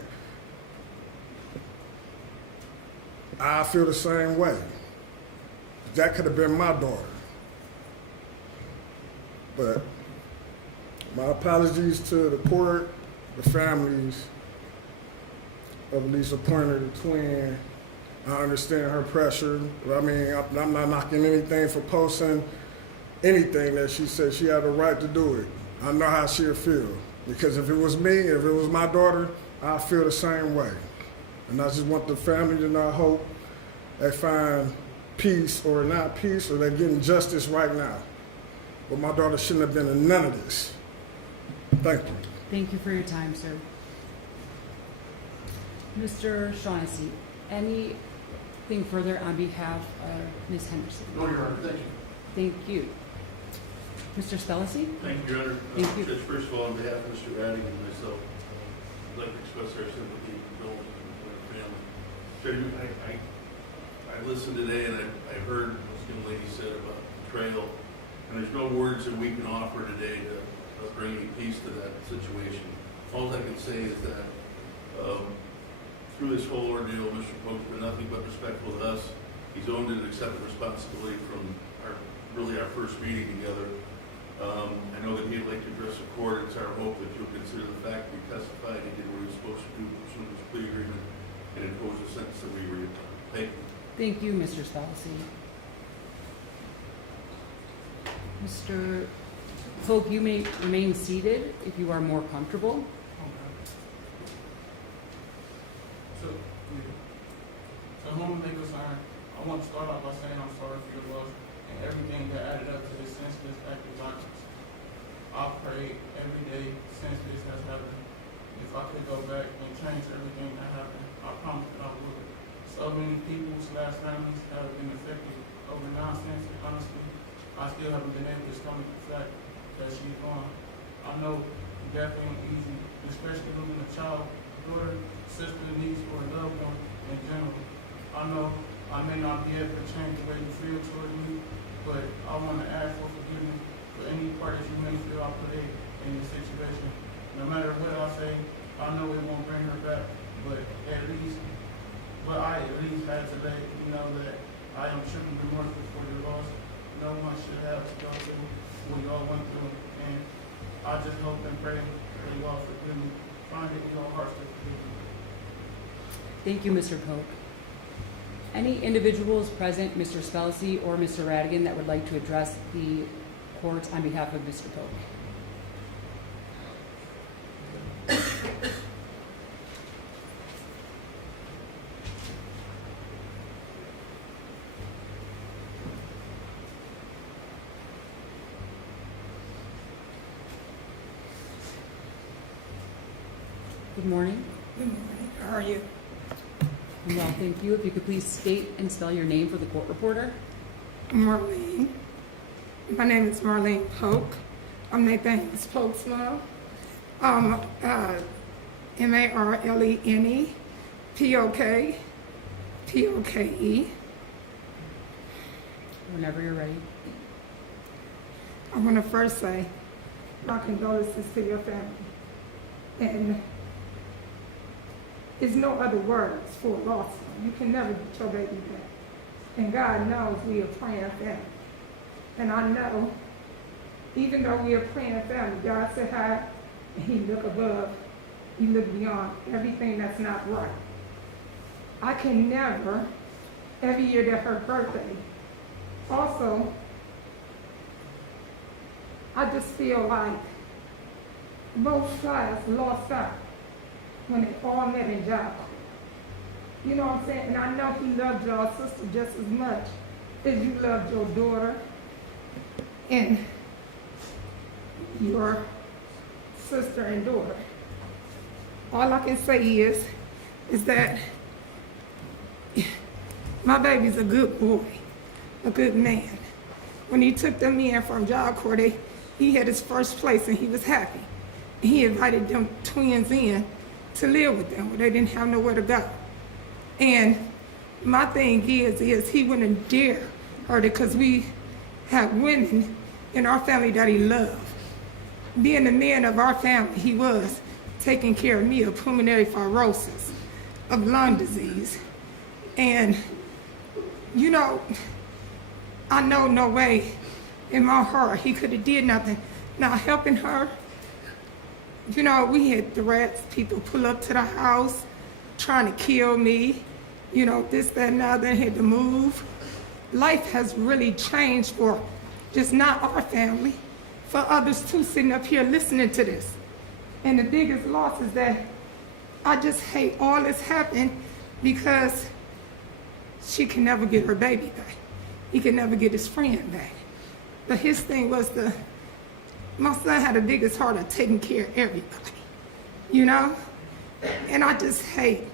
I feel the same way. That could have been my daughter. But my apologies to the court, the families of Alishah Pointer, the twin. I understand her pressure. I mean, I'm not knocking anything for posting anything that she said. She had the right to do it. I know how she'll feel. Because if it was me, if it was my daughter, I feel the same way. And I just want the family to know, I hope they find peace or not peace, or they're getting justice right now. But my daughter shouldn't have been in none of this. Thank you. Thank you for your time, sir. Mr. Shaughnessy, anything further on behalf of Ms. Henderson? No, Your Honor, thank you. Thank you. Mr. Spellisy? Thank you, Your Honor. Thank you. Judge, first of all, on behalf of Mr. Raddick and myself, I'd like to express our sympathy and condolences to the family. Judge, I listened today and I heard what this young lady said about betrayal, and there's no words that we can offer today to bring any peace to that situation. All I can say is that through this whole ordeal, Mr. Pope's been nothing but respectful to us. He's owned and accepted responsibility from our first meeting together. I know that he'd like to address the court. It's our hope that you'll consider the fact that he testified he did what he was supposed to do pursuant to his plea agreement and impose a sentence that we agreed upon. Thank you. Thank you, Mr. Spellisy. Mr. Pope, you may remain seated if you are more comfortable. So whom they concern, I want to start off by saying I'm sorry for your loss and everything that added up to this senseless act of violence. I've prayed every day since this has happened. If I could go back and change everything that happened, I promise that I would. So many people/families have been affected over nonsense, and honestly, I still haven't been able to stomach the fact that she's gone. I know death ain't easy, especially losing a child, daughter, sister, niece, or a loved one in general. I know I may not be able to change the way you feel toward me, but I want to ask for forgiveness for any part that you may feel I played in this situation. No matter what I say, I know it won't bring her back, but I at least had to let you know that I am truly remorseful for your loss. No one should have to go through what y'all went through, and I just hope and pray that you all forgive me. Find it in your hearts to forgive me. Thank you, Mr. Pope. Any individuals present, Mr. Spellisy or Mr. Radigan, that would like to address the court on behalf of Mr. Pope? Good morning. Good morning. How are you? Well, thank you. If you could please state and spell your name for the court reporter. Marlene. My name is Marlene Polk. I'm Nathaniel's Polk's mom. Marlene Poke. Whenever you're ready. I want to first say my condolences to your family. And there's no other words for a loss. You can never get your baby back. And God knows we are praying family. And I know, even though we are praying family, God said high, and he look above, he look beyond everything that's not right. I can never, every year that her birthday, also, I just feel like both sides lost out when they all met in Job. You know what I'm saying? And I know he loved your sister just as much as you loved your daughter and your sister and daughter. All I can say is that my baby's a good boy, a good man. When he took them in from job court, he had his first place and he was happy. He invited them twins in to live with them where they didn't have nowhere to go. And my thing is he wouldn't dare hurt it because we have women in our family that he loved. Being the man of our family, he was taking care of me of pulmonary fibrosis, of lung disease. And, you know, I know no way in my heart he could have did nothing. Now, helping her, you know, we had threats, people pull up to the house trying to kill me, you know, this, that, and the other, had to move. Life has really changed for just not our family, for others too, sitting up here listening to this. And the biggest loss is that I just hate all this happened because she can never get her baby back. He can never get his friend back. But his thing was my son had the biggest heart of taking care of everybody, you know? And I just hate,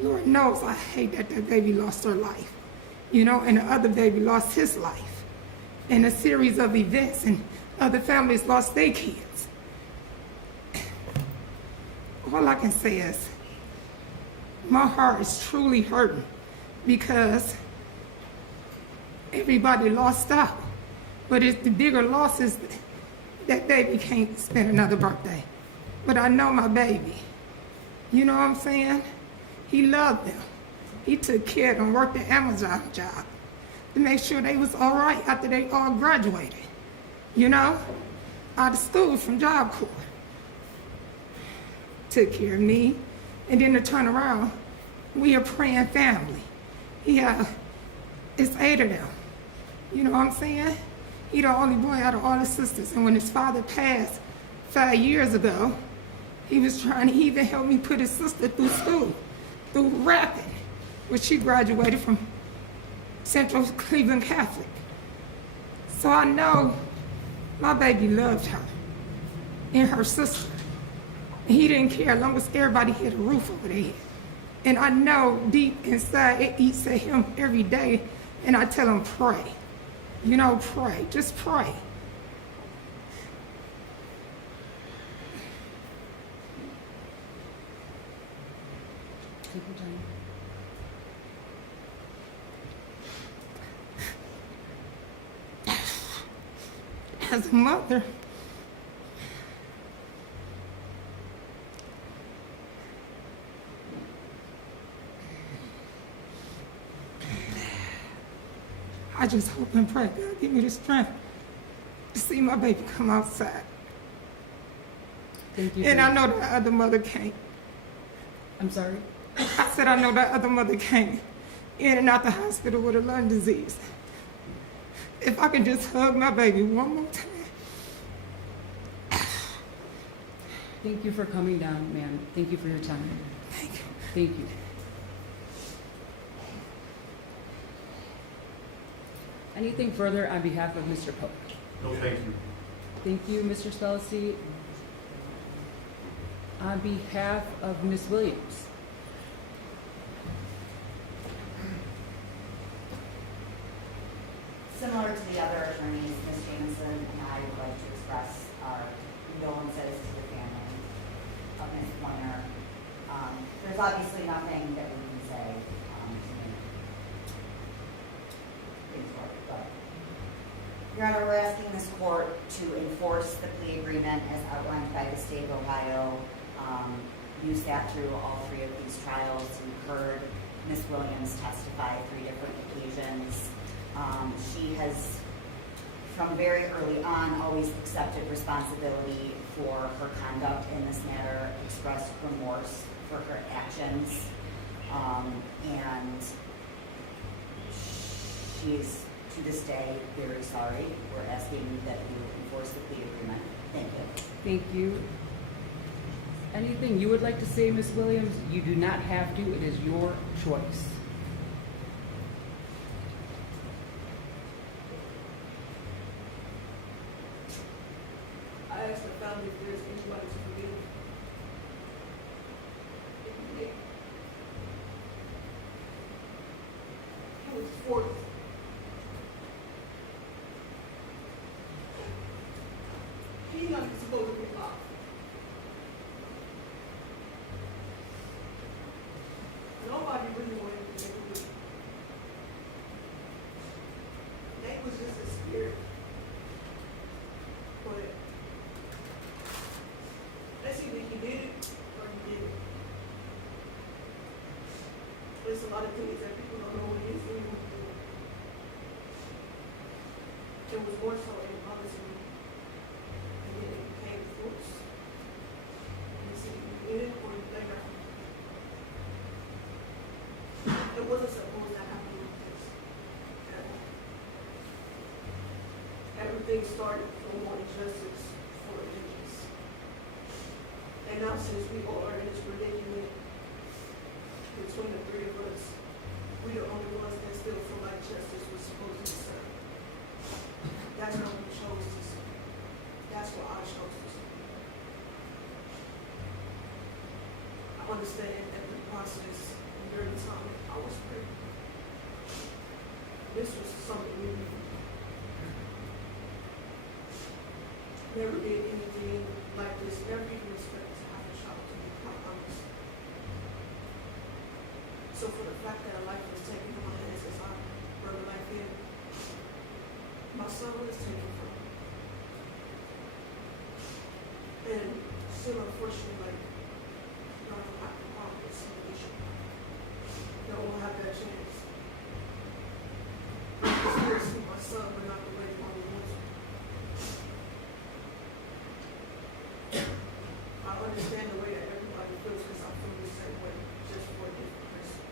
Lord knows I hate that baby lost her life, you know, and the other baby lost his life. And a series of events and other families lost their kids. All I can say is my heart is truly hurting because everybody lost out. But it's the bigger loss is that baby can't spend another birthday. But I know my baby. You know what I'm saying? He loved them. He took care of them, worked the Amazon job to make sure they was all right after they all graduated. You know? Out of school from Job Corps. Took care of me. And then to turn around, we a praying family. It's 8 of them. You know what I'm saying? He the only boy out of all his sisters. And when his father passed 5 years ago, he was trying to even help me put his sister through school, through rapping, which she graduated from Central Cleveland Catholic. So I know my baby loved her and her sister. And he didn't care as long as everybody had a roof over their head. And I know deep inside it eats at him every day. And I tell him, pray. You know, pray. Just pray. Take your time. As a mother, I just hope and pray God give me the strength to see my baby come outside. Thank you. And I know the other mother can't. I'm sorry? I said I know that other mother came in and out the hospital with a lung disease. If I could just hug my baby one more time. Thank you for coming down, ma'am. Thank you for your time. Thank you. Thank you. Anything further on behalf of Mr. Pope? No, thank you. Thank you, Mr. Spellacy. On behalf of Ms. Williams. Similar to the other attorneys, Ms. Jameson and I would like to express our condolences to the family of Ms. Pointer. There's obviously nothing that we can say to make things work, but Your Honor, we're asking this court to enforce the plea agreement as outlined by the state of Ohio. You sat through all 3 of these trials. You heard Ms. Williams testify 3 different occasions. She has, from very early on, always accepted responsibility for her conduct in this matter, expressed remorse for her actions, and she is, to this day, very sorry. We're asking that you enforce the plea agreement. Thank you. Thank you. Anything you would like to say, Ms. Williams? You do not have to. It is your choice. I asked the family if there's anybody to forgive. I was 40. He's not supposed to be locked. Nobody really wanted to make a move. Nate was just a spirit. But let's either he did it or he didn't. There's a lot of things that people don't know what it is they want to do. It was more so in policy. And then it became force. And it's either you did it or you lay down. It wasn't supposed to happen like this at all. Everything started from wanting justice for ages. And now since we all are in this predicament, between the 3 of us, we the only ones that still feel like justice was supposed to be served. That's how we chose to serve. That's what I chose to serve. I understand that the process during the time I was pregnant. This was something we never did anything like this, never even expected to have a child, to be quite honest. So for the fact that a life was taken from my hands as I brought a life in, my son was taken from me. And still unfortunately, like, I don't have to follow this situation. No one will have that chance. I still see my son, but not the way he wanted to. I understand the way that everybody feels because I feel the same way, just for a different person.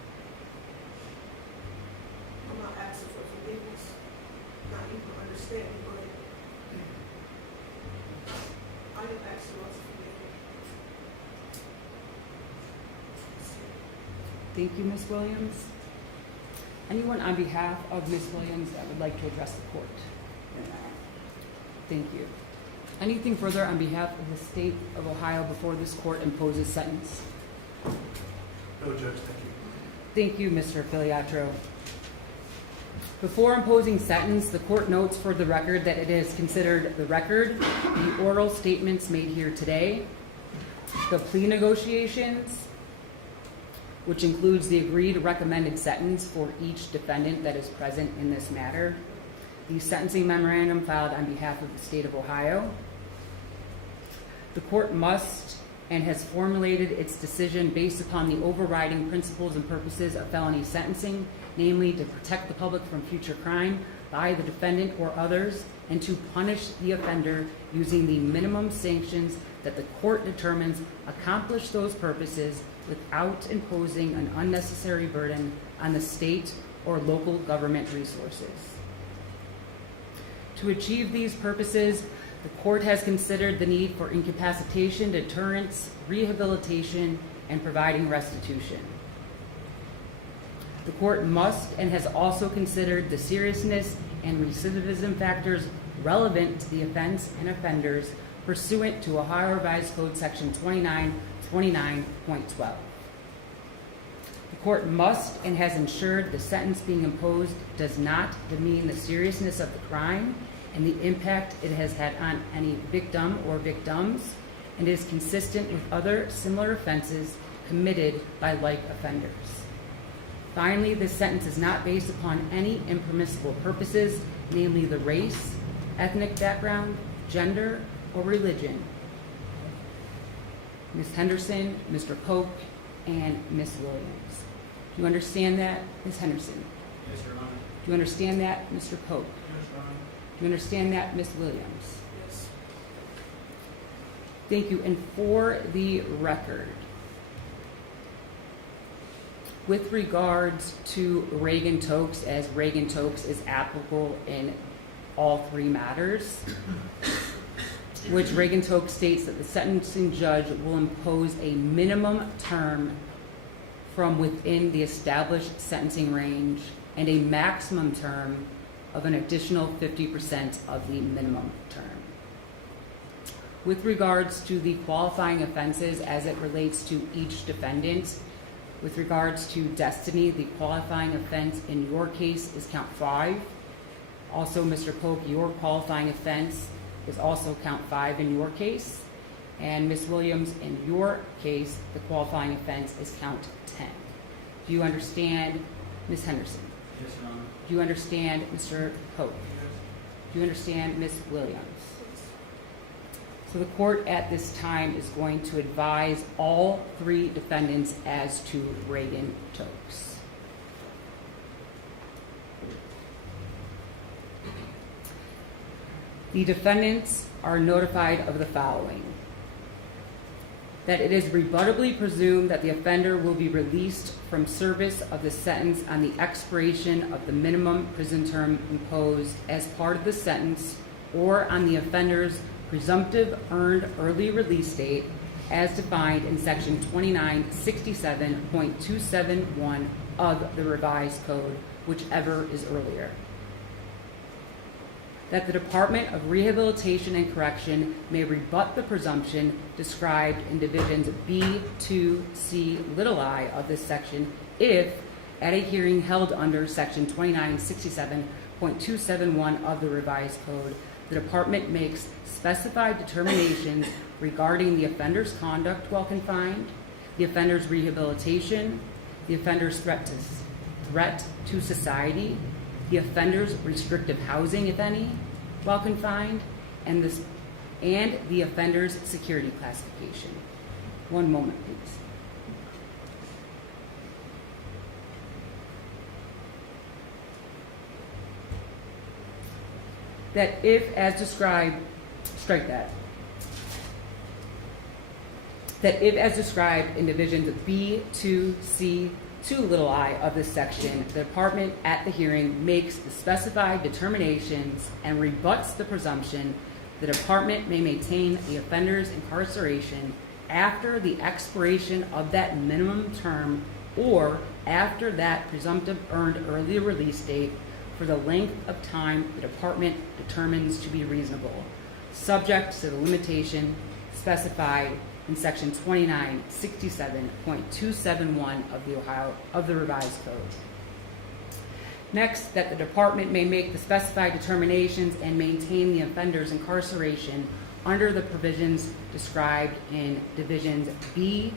I'm not asking for forgiveness, not even understanding, but I am asking us to forgive me. Thank you, Ms. Williams. Anyone on behalf of Ms. Williams that would like to address the court? Thank you. Anything further on behalf of the state of Ohio before this court imposes sentence? No, Judge, thank you. Thank you, Mr. Filiatro. Before imposing sentence, the court notes for the record that it has considered the record, the oral statements made here today, the plea negotiations, which includes the agreed recommended sentence for each defendant that is present in this matter, the sentencing memorandum filed on behalf of the state of Ohio. The court must and has formulated its decision based upon the overriding principles and purposes of felony sentencing, namely to protect the public from future crime by the defendant or others, and to punish the offender using the minimum sanctions that the court determines accomplish those purposes without imposing an unnecessary burden on the state or local government resources. To achieve these purposes, the court has considered the need for incapacitation, deterrence, rehabilitation, and providing restitution. The court must and has also considered the seriousness and recidivism factors relevant to the offense and offenders pursuant to Ohio Revised Code Section 2929.12. The court must and has ensured the sentence being imposed does not demean the seriousness of the crime and the impact it has had on any victim or victims, and is consistent with other similar offenses committed by like offenders. Finally, this sentence is not based upon any impermissible purposes, namely the race, ethnic background, gender, or religion. Ms. Henderson, Mr. Koch, and Ms. Williams. you understand that, Ms. Henderson? Yes, Your Honor. Do you understand that, Mr. Pope? Yes, Your Honor. Do you understand that, Ms. Williams? Yes. Thank you. And for the record, with regards to Reagan-Tokes, as Reagan-Tokes is applicable in all three matters, which Reagan-Tokes states that the sentencing judge will impose a minimum term from within the established sentencing range and a maximum term of an additional 50% of the minimum term. With regards to the qualifying offenses as it relates to each defendant, with regards to Destiny, the qualifying offense in your case is count 5. Also, Mr. Pope, your qualifying offense is also count 5 in your case. And Ms. Williams, in your case, the qualifying offense is count 10. Do you understand, Ms. Henderson? Yes, Your Honor. Do you understand, Mr. Pope? Do you understand, Ms. Williams? So the court at this time is going to advise all three defendants as to Reagan-Tokes. The defendants are notified of the following: that it is rebuttably presumed that the offender will be released from service of the sentence on the expiration of the minimum prison term imposed as part of the sentence or on the offender's presumptive earned early release date as defined in section 2967.271 of the revised code, whichever is earlier. That the Department of Rehabilitation and Correction may rebut the presumption described in divisions B, 2, C, little I of this section if, at a hearing held under section 2967.271 of the revised code, the Department makes specified determinations regarding the offender's conduct while confined, the offender's rehabilitation, the offender's threat to society, the offender's restrictive housing, if any, while confined, and the offender's security classification. One moment, please. That if, as described, strike that. That if, as described in divisions B, 2, C, 2, little I of this section, the Department at the hearing makes the specified determinations and rebuts the presumption, the Department may maintain the offender's incarceration after the expiration of that minimum term or after that presumptive earned early release date for the length of time the Department determines to be reasonable, subject to the limitation specified in section 2967.271 of the revised code. Next, that the Department may make the specified determinations and maintain the offender's incarceration under the provisions described in divisions B,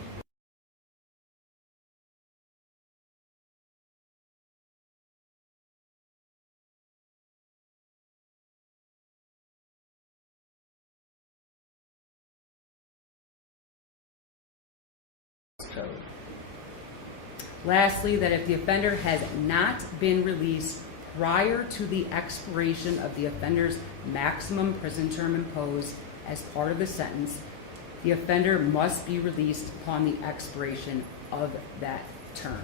code. Lastly, that if the offender has not been released prior to the expiration of the offender's maximum prison term imposed as part of the sentence, the offender must be released upon the expiration of that term.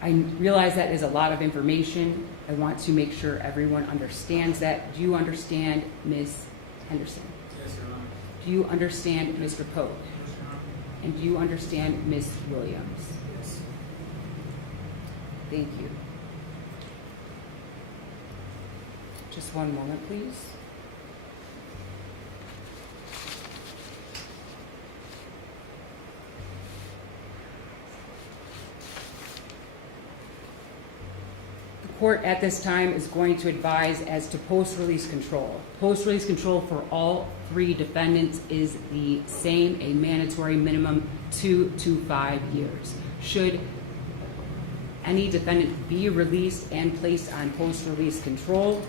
I realize that is a lot of information. I want to make sure everyone understands that. Do you understand, Ms. Henderson? Yes, Your Honor. Do you understand, Mr. Pope? And do you understand, Ms. Williams? Yes. Thank you. Just one moment, please. The court at this time is going to advise as to post-release control. Post-release control for all three defendants is the same, a mandatory minimum 2 to 5 years. Should any defendant be released and placed on post-release control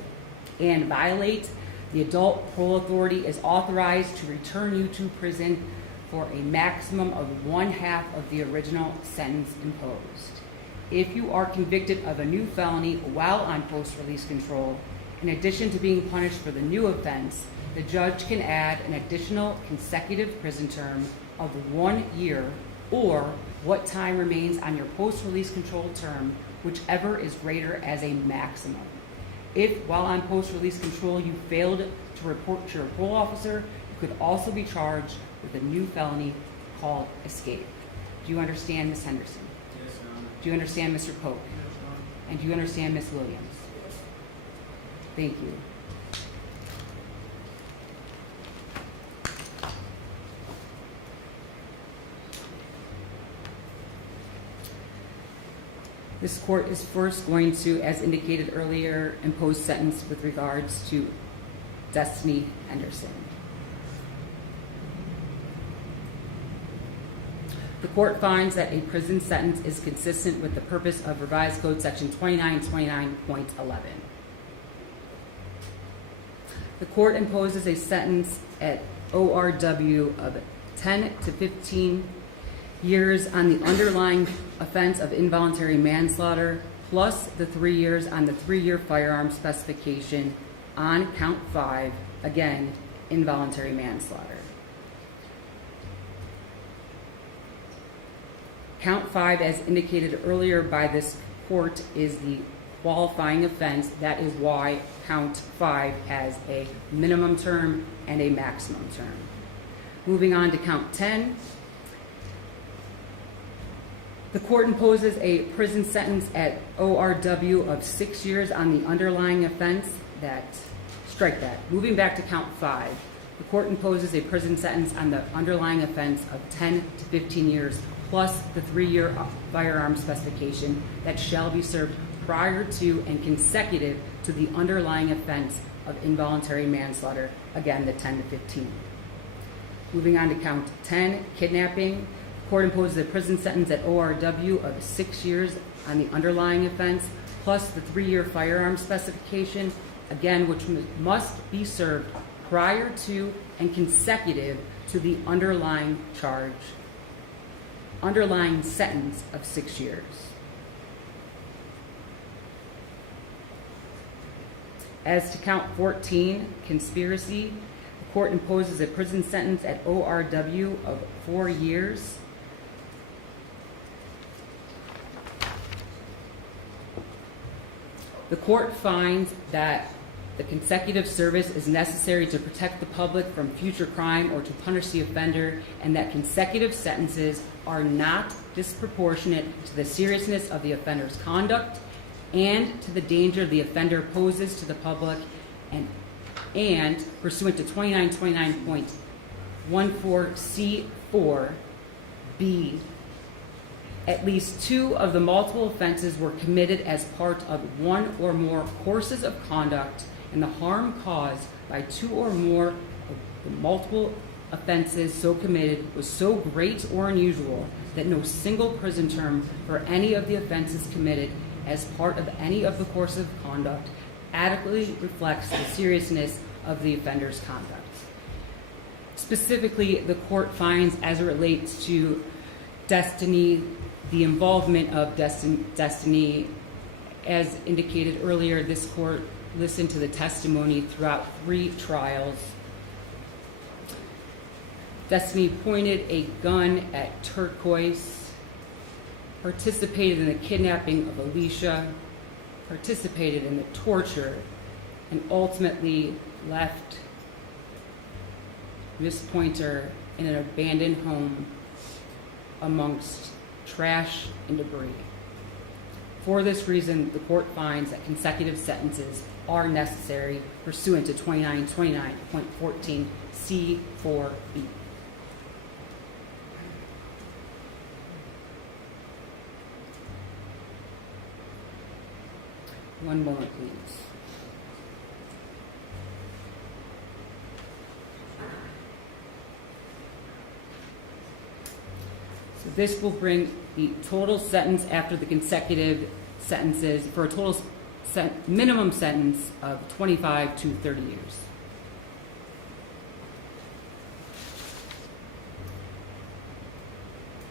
and violate, the adult parole authority is authorized to return you to prison for a maximum of 1/2 of the original sentence imposed. If you are convicted of a new felony while on post-release control, in addition to being punished for the new offense, the judge can add an additional consecutive prison term of 1 year or what time remains on your post-release control term, whichever is greater as a maximum. If, while on post-release control, you failed to report to your parole officer, you could also be charged with a new felony called escape. Do you understand, Ms. Henderson? Yes, Your Honor. Do you understand, Mr. Polk? And do you understand, Ms. Williams? Thank you. This court is first going to, as indicated earlier, impose sentence with regards to Destiny Henderson. The court finds that a prison sentence is consistent with the purpose of Revised Code Section 2929.11. The court imposes a sentence at ORW of 10 to 15 years on the underlying offense of involuntary manslaughter, plus the 3 years on the 3-year firearm specification on count 5, again, involuntary manslaughter. Count 5, as indicated earlier by this court, is the qualifying offense. That is why count 5 has a minimum term and a maximum term. Moving on to count 10. The court imposes a prison sentence at ORW of 6 years on the underlying offense. Strike that. Moving back to count 5. The court imposes a prison sentence on the underlying offense of 10 to 15 years plus the 3-year firearm specification that shall be served prior to and consecutive to the underlying offense of involuntary manslaughter, again, the 10 to 15. Moving on to count 10, kidnapping. The court imposes a prison sentence at ORW of 6 years on the underlying offense, plus the 3-year firearm specification, again, which must be served prior to and consecutive to the underlying sentence of 6 years. As to count 14, conspiracy, the court imposes a prison sentence at ORW of 4 years. The court finds that the consecutive service is necessary to protect the public from future crime or to punish the offender, and that consecutive sentences are not disproportionate to the seriousness of the offender's conduct and to the danger the offender poses to the public, and pursuant to 2929.14C4B, at least 2 of the multiple offenses were committed as part of 1 or more courses of conduct, and the harm caused by 2 or more of the multiple offenses so committed was so great or unusual that no single prison term for any of the offenses committed as part of any of the courses of conduct adequately reflects the seriousness of the offender's conduct. Specifically, the court finds, as it relates to Destiny, the involvement of Destiny, as indicated earlier, this court listened to the testimony throughout 3 trials. Destiny pointed a gun at Turquoise, participated in the kidnapping of Alishah, participated in the torture, and ultimately left Miss Pointer in an abandoned home amongst trash and debris. For this reason, the court finds that consecutive sentences are necessary pursuant to 2929.14C4B. One moment, please. So this will bring the total sentence after the consecutive sentences for a total minimum sentence of 25 to 30 years.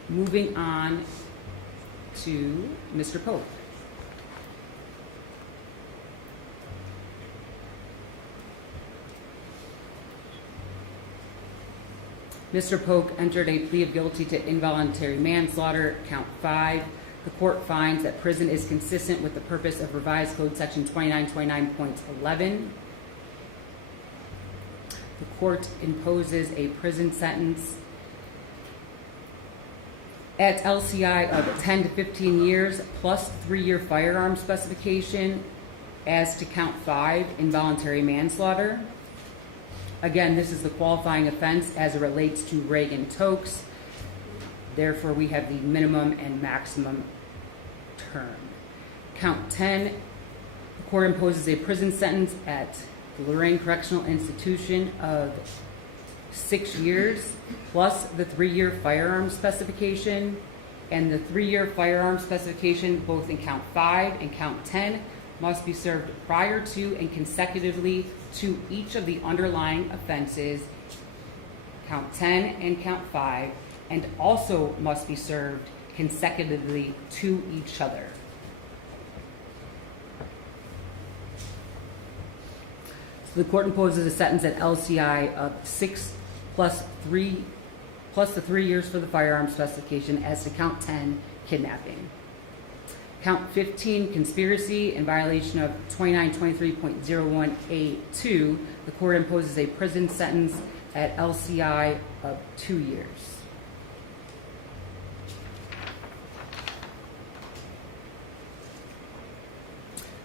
Moving on to Mr. Pope. Mr. Polk entered a plea of guilty to involuntary manslaughter, count 5. The court finds that prison is consistent with the purpose of revised code section 2929.11. The court imposes a prison sentence at LCI of 10 to 15 years plus 3-year firearm specification as to count 5, involuntary manslaughter. Again, this is the qualifying offense as it relates to Reagan Tokes. Therefore, we have the minimum and maximum term. Count 10, the court imposes a prison sentence at the Lorraine Correctional Institution of 6 years plus the 3-year firearm specification. And the 3-year firearm specification, both in count 5 and count 10, must be served prior to and consecutively to each of the underlying offenses, count 10 and count 5, and also must be served consecutively to each other. So the court imposes a sentence at LCI of 6 plus 3 plus the 3 years for the firearm specification as to count 10, kidnapping. Count 15, conspiracy in violation of 2923.01A2, the court imposes a prison sentence at LCI of 2 years.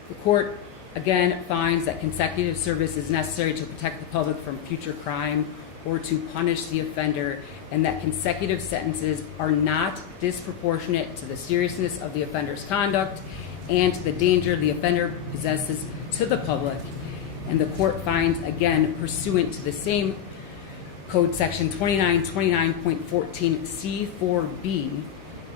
The court again finds that consecutive service is necessary to protect the public from future crime or to punish the offender, and that consecutive sentences are not disproportionate to the seriousness of the offender's conduct and to the danger the offender possesses to the public. And the court finds, again, pursuant to the same code section 2929.14C4B,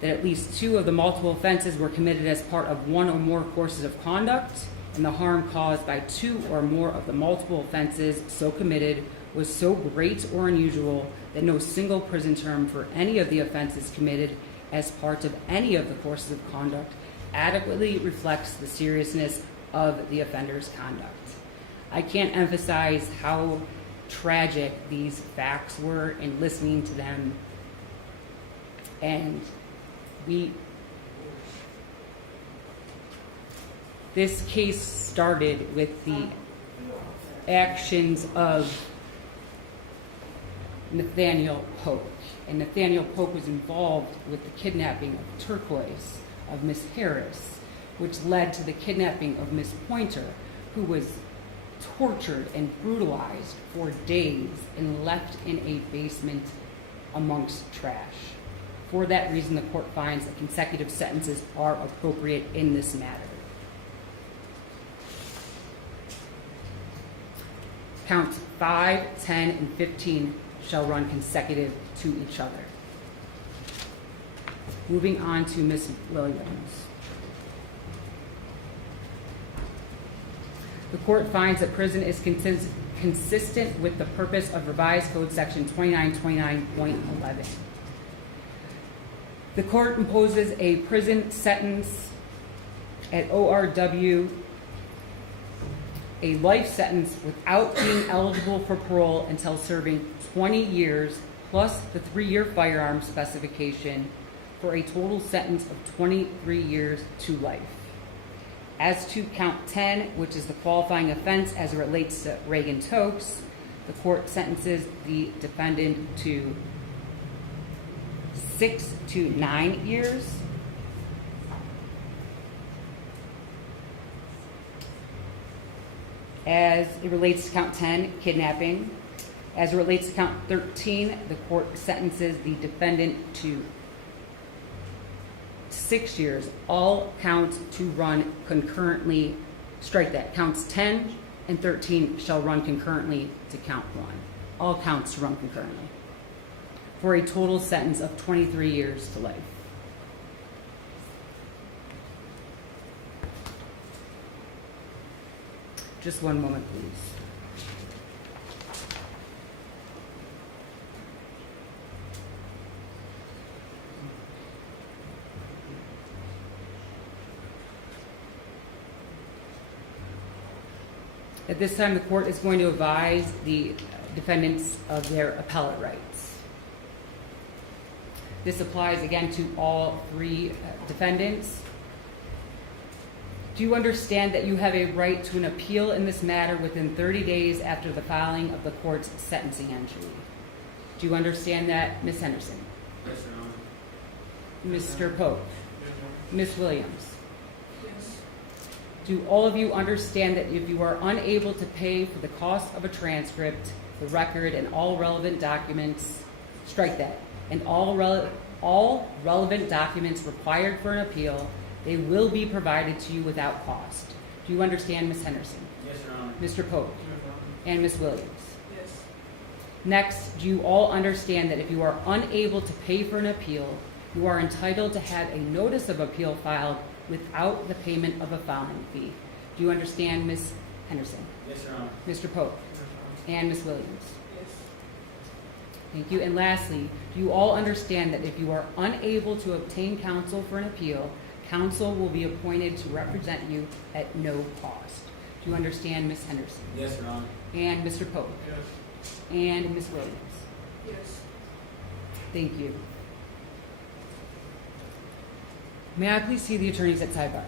that at least 2 of the multiple offenses were committed as part of 1 or more courses of conduct, and the harm caused by 2 or more of the multiple offenses so committed was so great or unusual that no single prison term for any of the offenses committed as part of any of the courses of conduct adequately reflects the seriousness of the offender's conduct. I can't emphasize how tragic these facts were in listening to them, and this case started with the actions of Nathaniel Polk. And Nathaniel Polk was involved with the kidnapping of Turquoise, of Miss Harris, which led to the kidnapping of Miss Pointer, who was tortured and brutalized for days and left in a basement amongst trash. For that reason, the court finds that consecutive sentences are appropriate in this matter. Counts 5, 10, and 15 shall run consecutive to each other. Moving on to Ms. Williams. The court finds that prison is consistent with the purpose of revised code section 2929.11. The court imposes a prison sentence at ORW, a life sentence without being eligible for parole until serving 20 years plus the 3-year firearm specification, for a total sentence of 23 years to life. As to count 10, which is the qualifying offense as it relates to Reagan Tokes, the court sentences the defendant to 6 to 9 years. As it relates to count 10, kidnapping. As it relates to count 13, the court sentences the defendant to 6 years. All counts to run concurrently. Strike that. Counts 10 and 13 shall run concurrently to count 1. All counts to run concurrently, for a total sentence of 23 years to life. Just one moment, please. At this time, the court is going to advise the defendants of their appellate rights. This applies again to all three defendants. Do you understand that you have a right to an appeal in this matter within 30 days after the filing of the court's sentencing entry? Do you understand that, Ms. Henderson? Yes, Your Honor. Mr. Pope? Ms. Williams? Do all of you understand that if you are unable to pay for the cost of a transcript, the record, and all relevant documents, strike that, and all relevant documents required for an appeal, they will be provided to you without cost? Do you understand, Ms. Henderson? Yes, Your Honor. Mr. Pope? And Ms. Williams? Yes. Next, do you all understand that if you are unable to pay for an appeal, you are entitled to have a notice of appeal filed without the payment of a filing fee? Do you understand, Ms. Henderson? Yes, Your Honor. Mr. Pope? And Ms. Williams? Yes. Thank you. And lastly, do you all understand that if you are unable to obtain counsel for an appeal, counsel will be appointed to represent you at no cost? Do you understand, Ms. Henderson? Yes, Your Honor. And Mr. Pope? Yes. And Ms. Williams? Yes. Thank you. May I please see the attorneys at sidebar?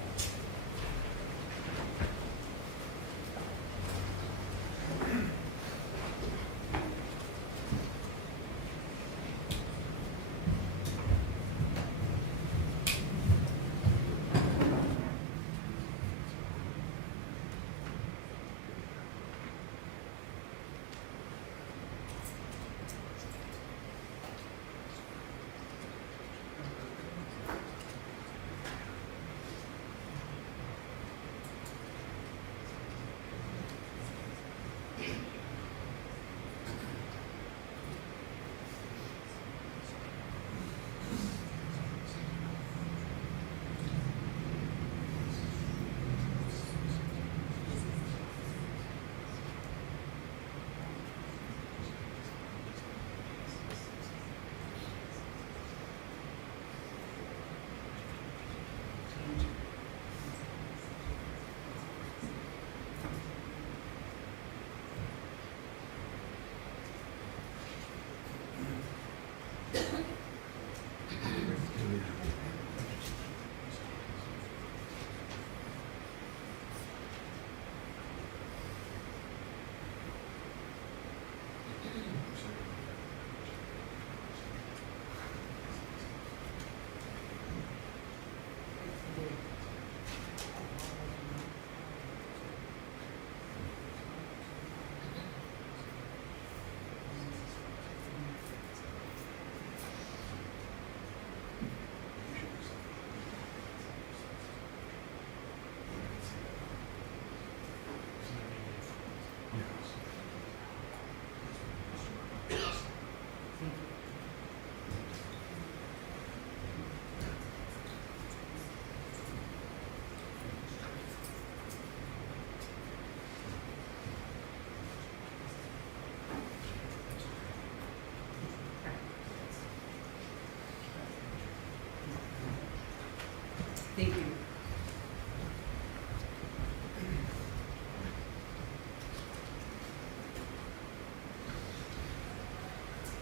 Thank you.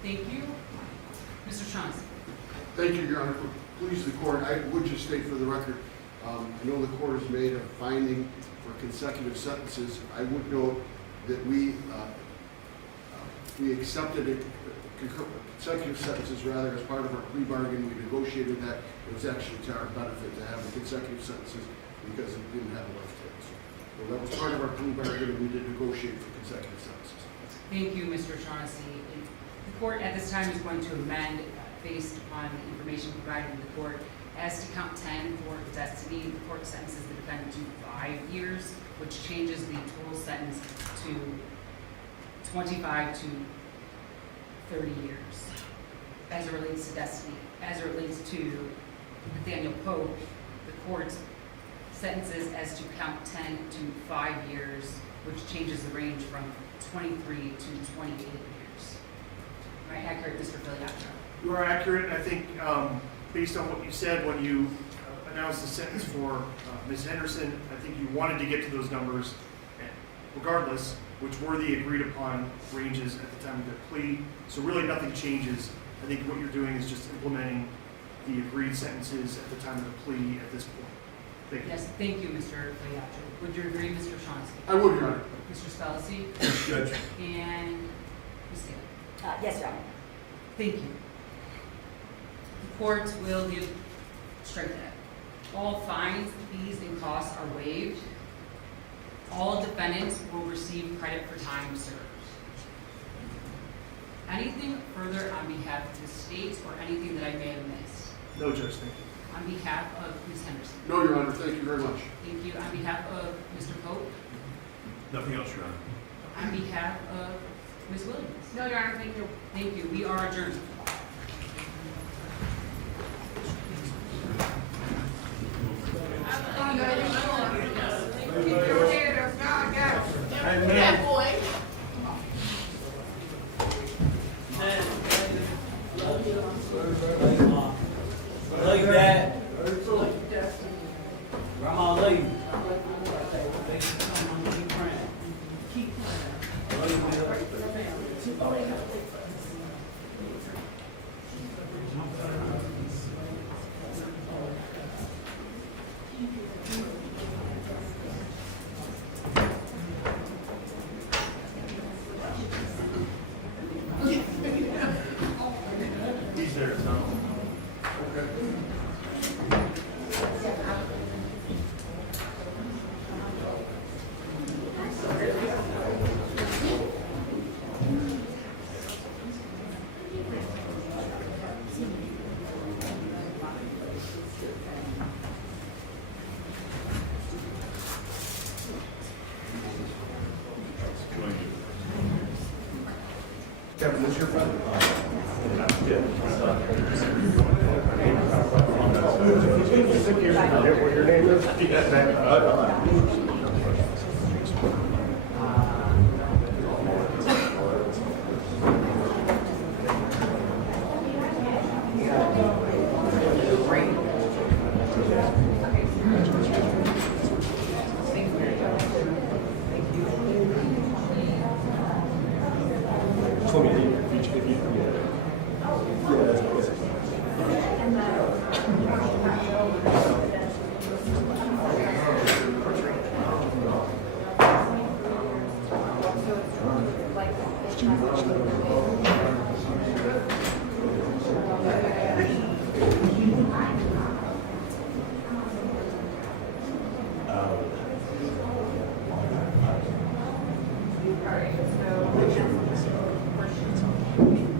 Thank you. Mr. Chauncey. Thank you, Your Honor. Please, the court, I would just state for the record, I know the court has made a finding for consecutive sentences. I would note that we accepted it, consecutive sentences rather, as part of our plea bargain. We negotiated that. It was actually to our benefit to have the consecutive sentences because it didn't have a life tax. So that was part of our plea bargain, and we did negotiate for consecutive sentences. Thank you, Mr. Shaughnessy. The court at this time is going to amend based upon the information provided in the court. As to count 10 for Destiny, the court sentences the defendant to 5 years, which changes the total sentence to 25 to 30 years. As it relates to Destiny, as it relates to Nathaniel Pope, the court sentences as to count 10 to 5 years, which changes the range from 23 to 28 years. Am I accurate, Mr. Filiatro? You are accurate. I think based on what you said when you announced the sentence for Ms. Henderson, I think you wanted to get to those numbers. regardless, which were the agreed upon ranges at the time of their plea. So really nothing changes. I think what you're doing is just implementing the agreed sentences at the time of the plea at this point. Thank you. Yes, thank you, Mr. Leacho. Would you agree, Mr. Chauncey? I would, Your Honor. Mr. Spellacy? Judge. And Ms. Taylor? Yes, Your Honor. Thank you. The court will give, strike that. All fines, fees, and costs are waived. All defendants will receive credit for time served. Anything further on behalf of the state or anything that I may have missed? No, Judge, thank you. On behalf of Ms. Henderson? No, Your Honor, thank you very much. Thank you. On behalf of Mr. Pope? Nothing else, Your Honor. On behalf of Ms. Williams? No, Your Honor, thank you. Thank you. We are adjourned. Keep your head up, God got you. Yeah, boy. Love you, Dad. Grandma, love you. Keep praying. Love you, Bill. He's there, so. Okay. Kevin, this your friend? What your name is? All right, so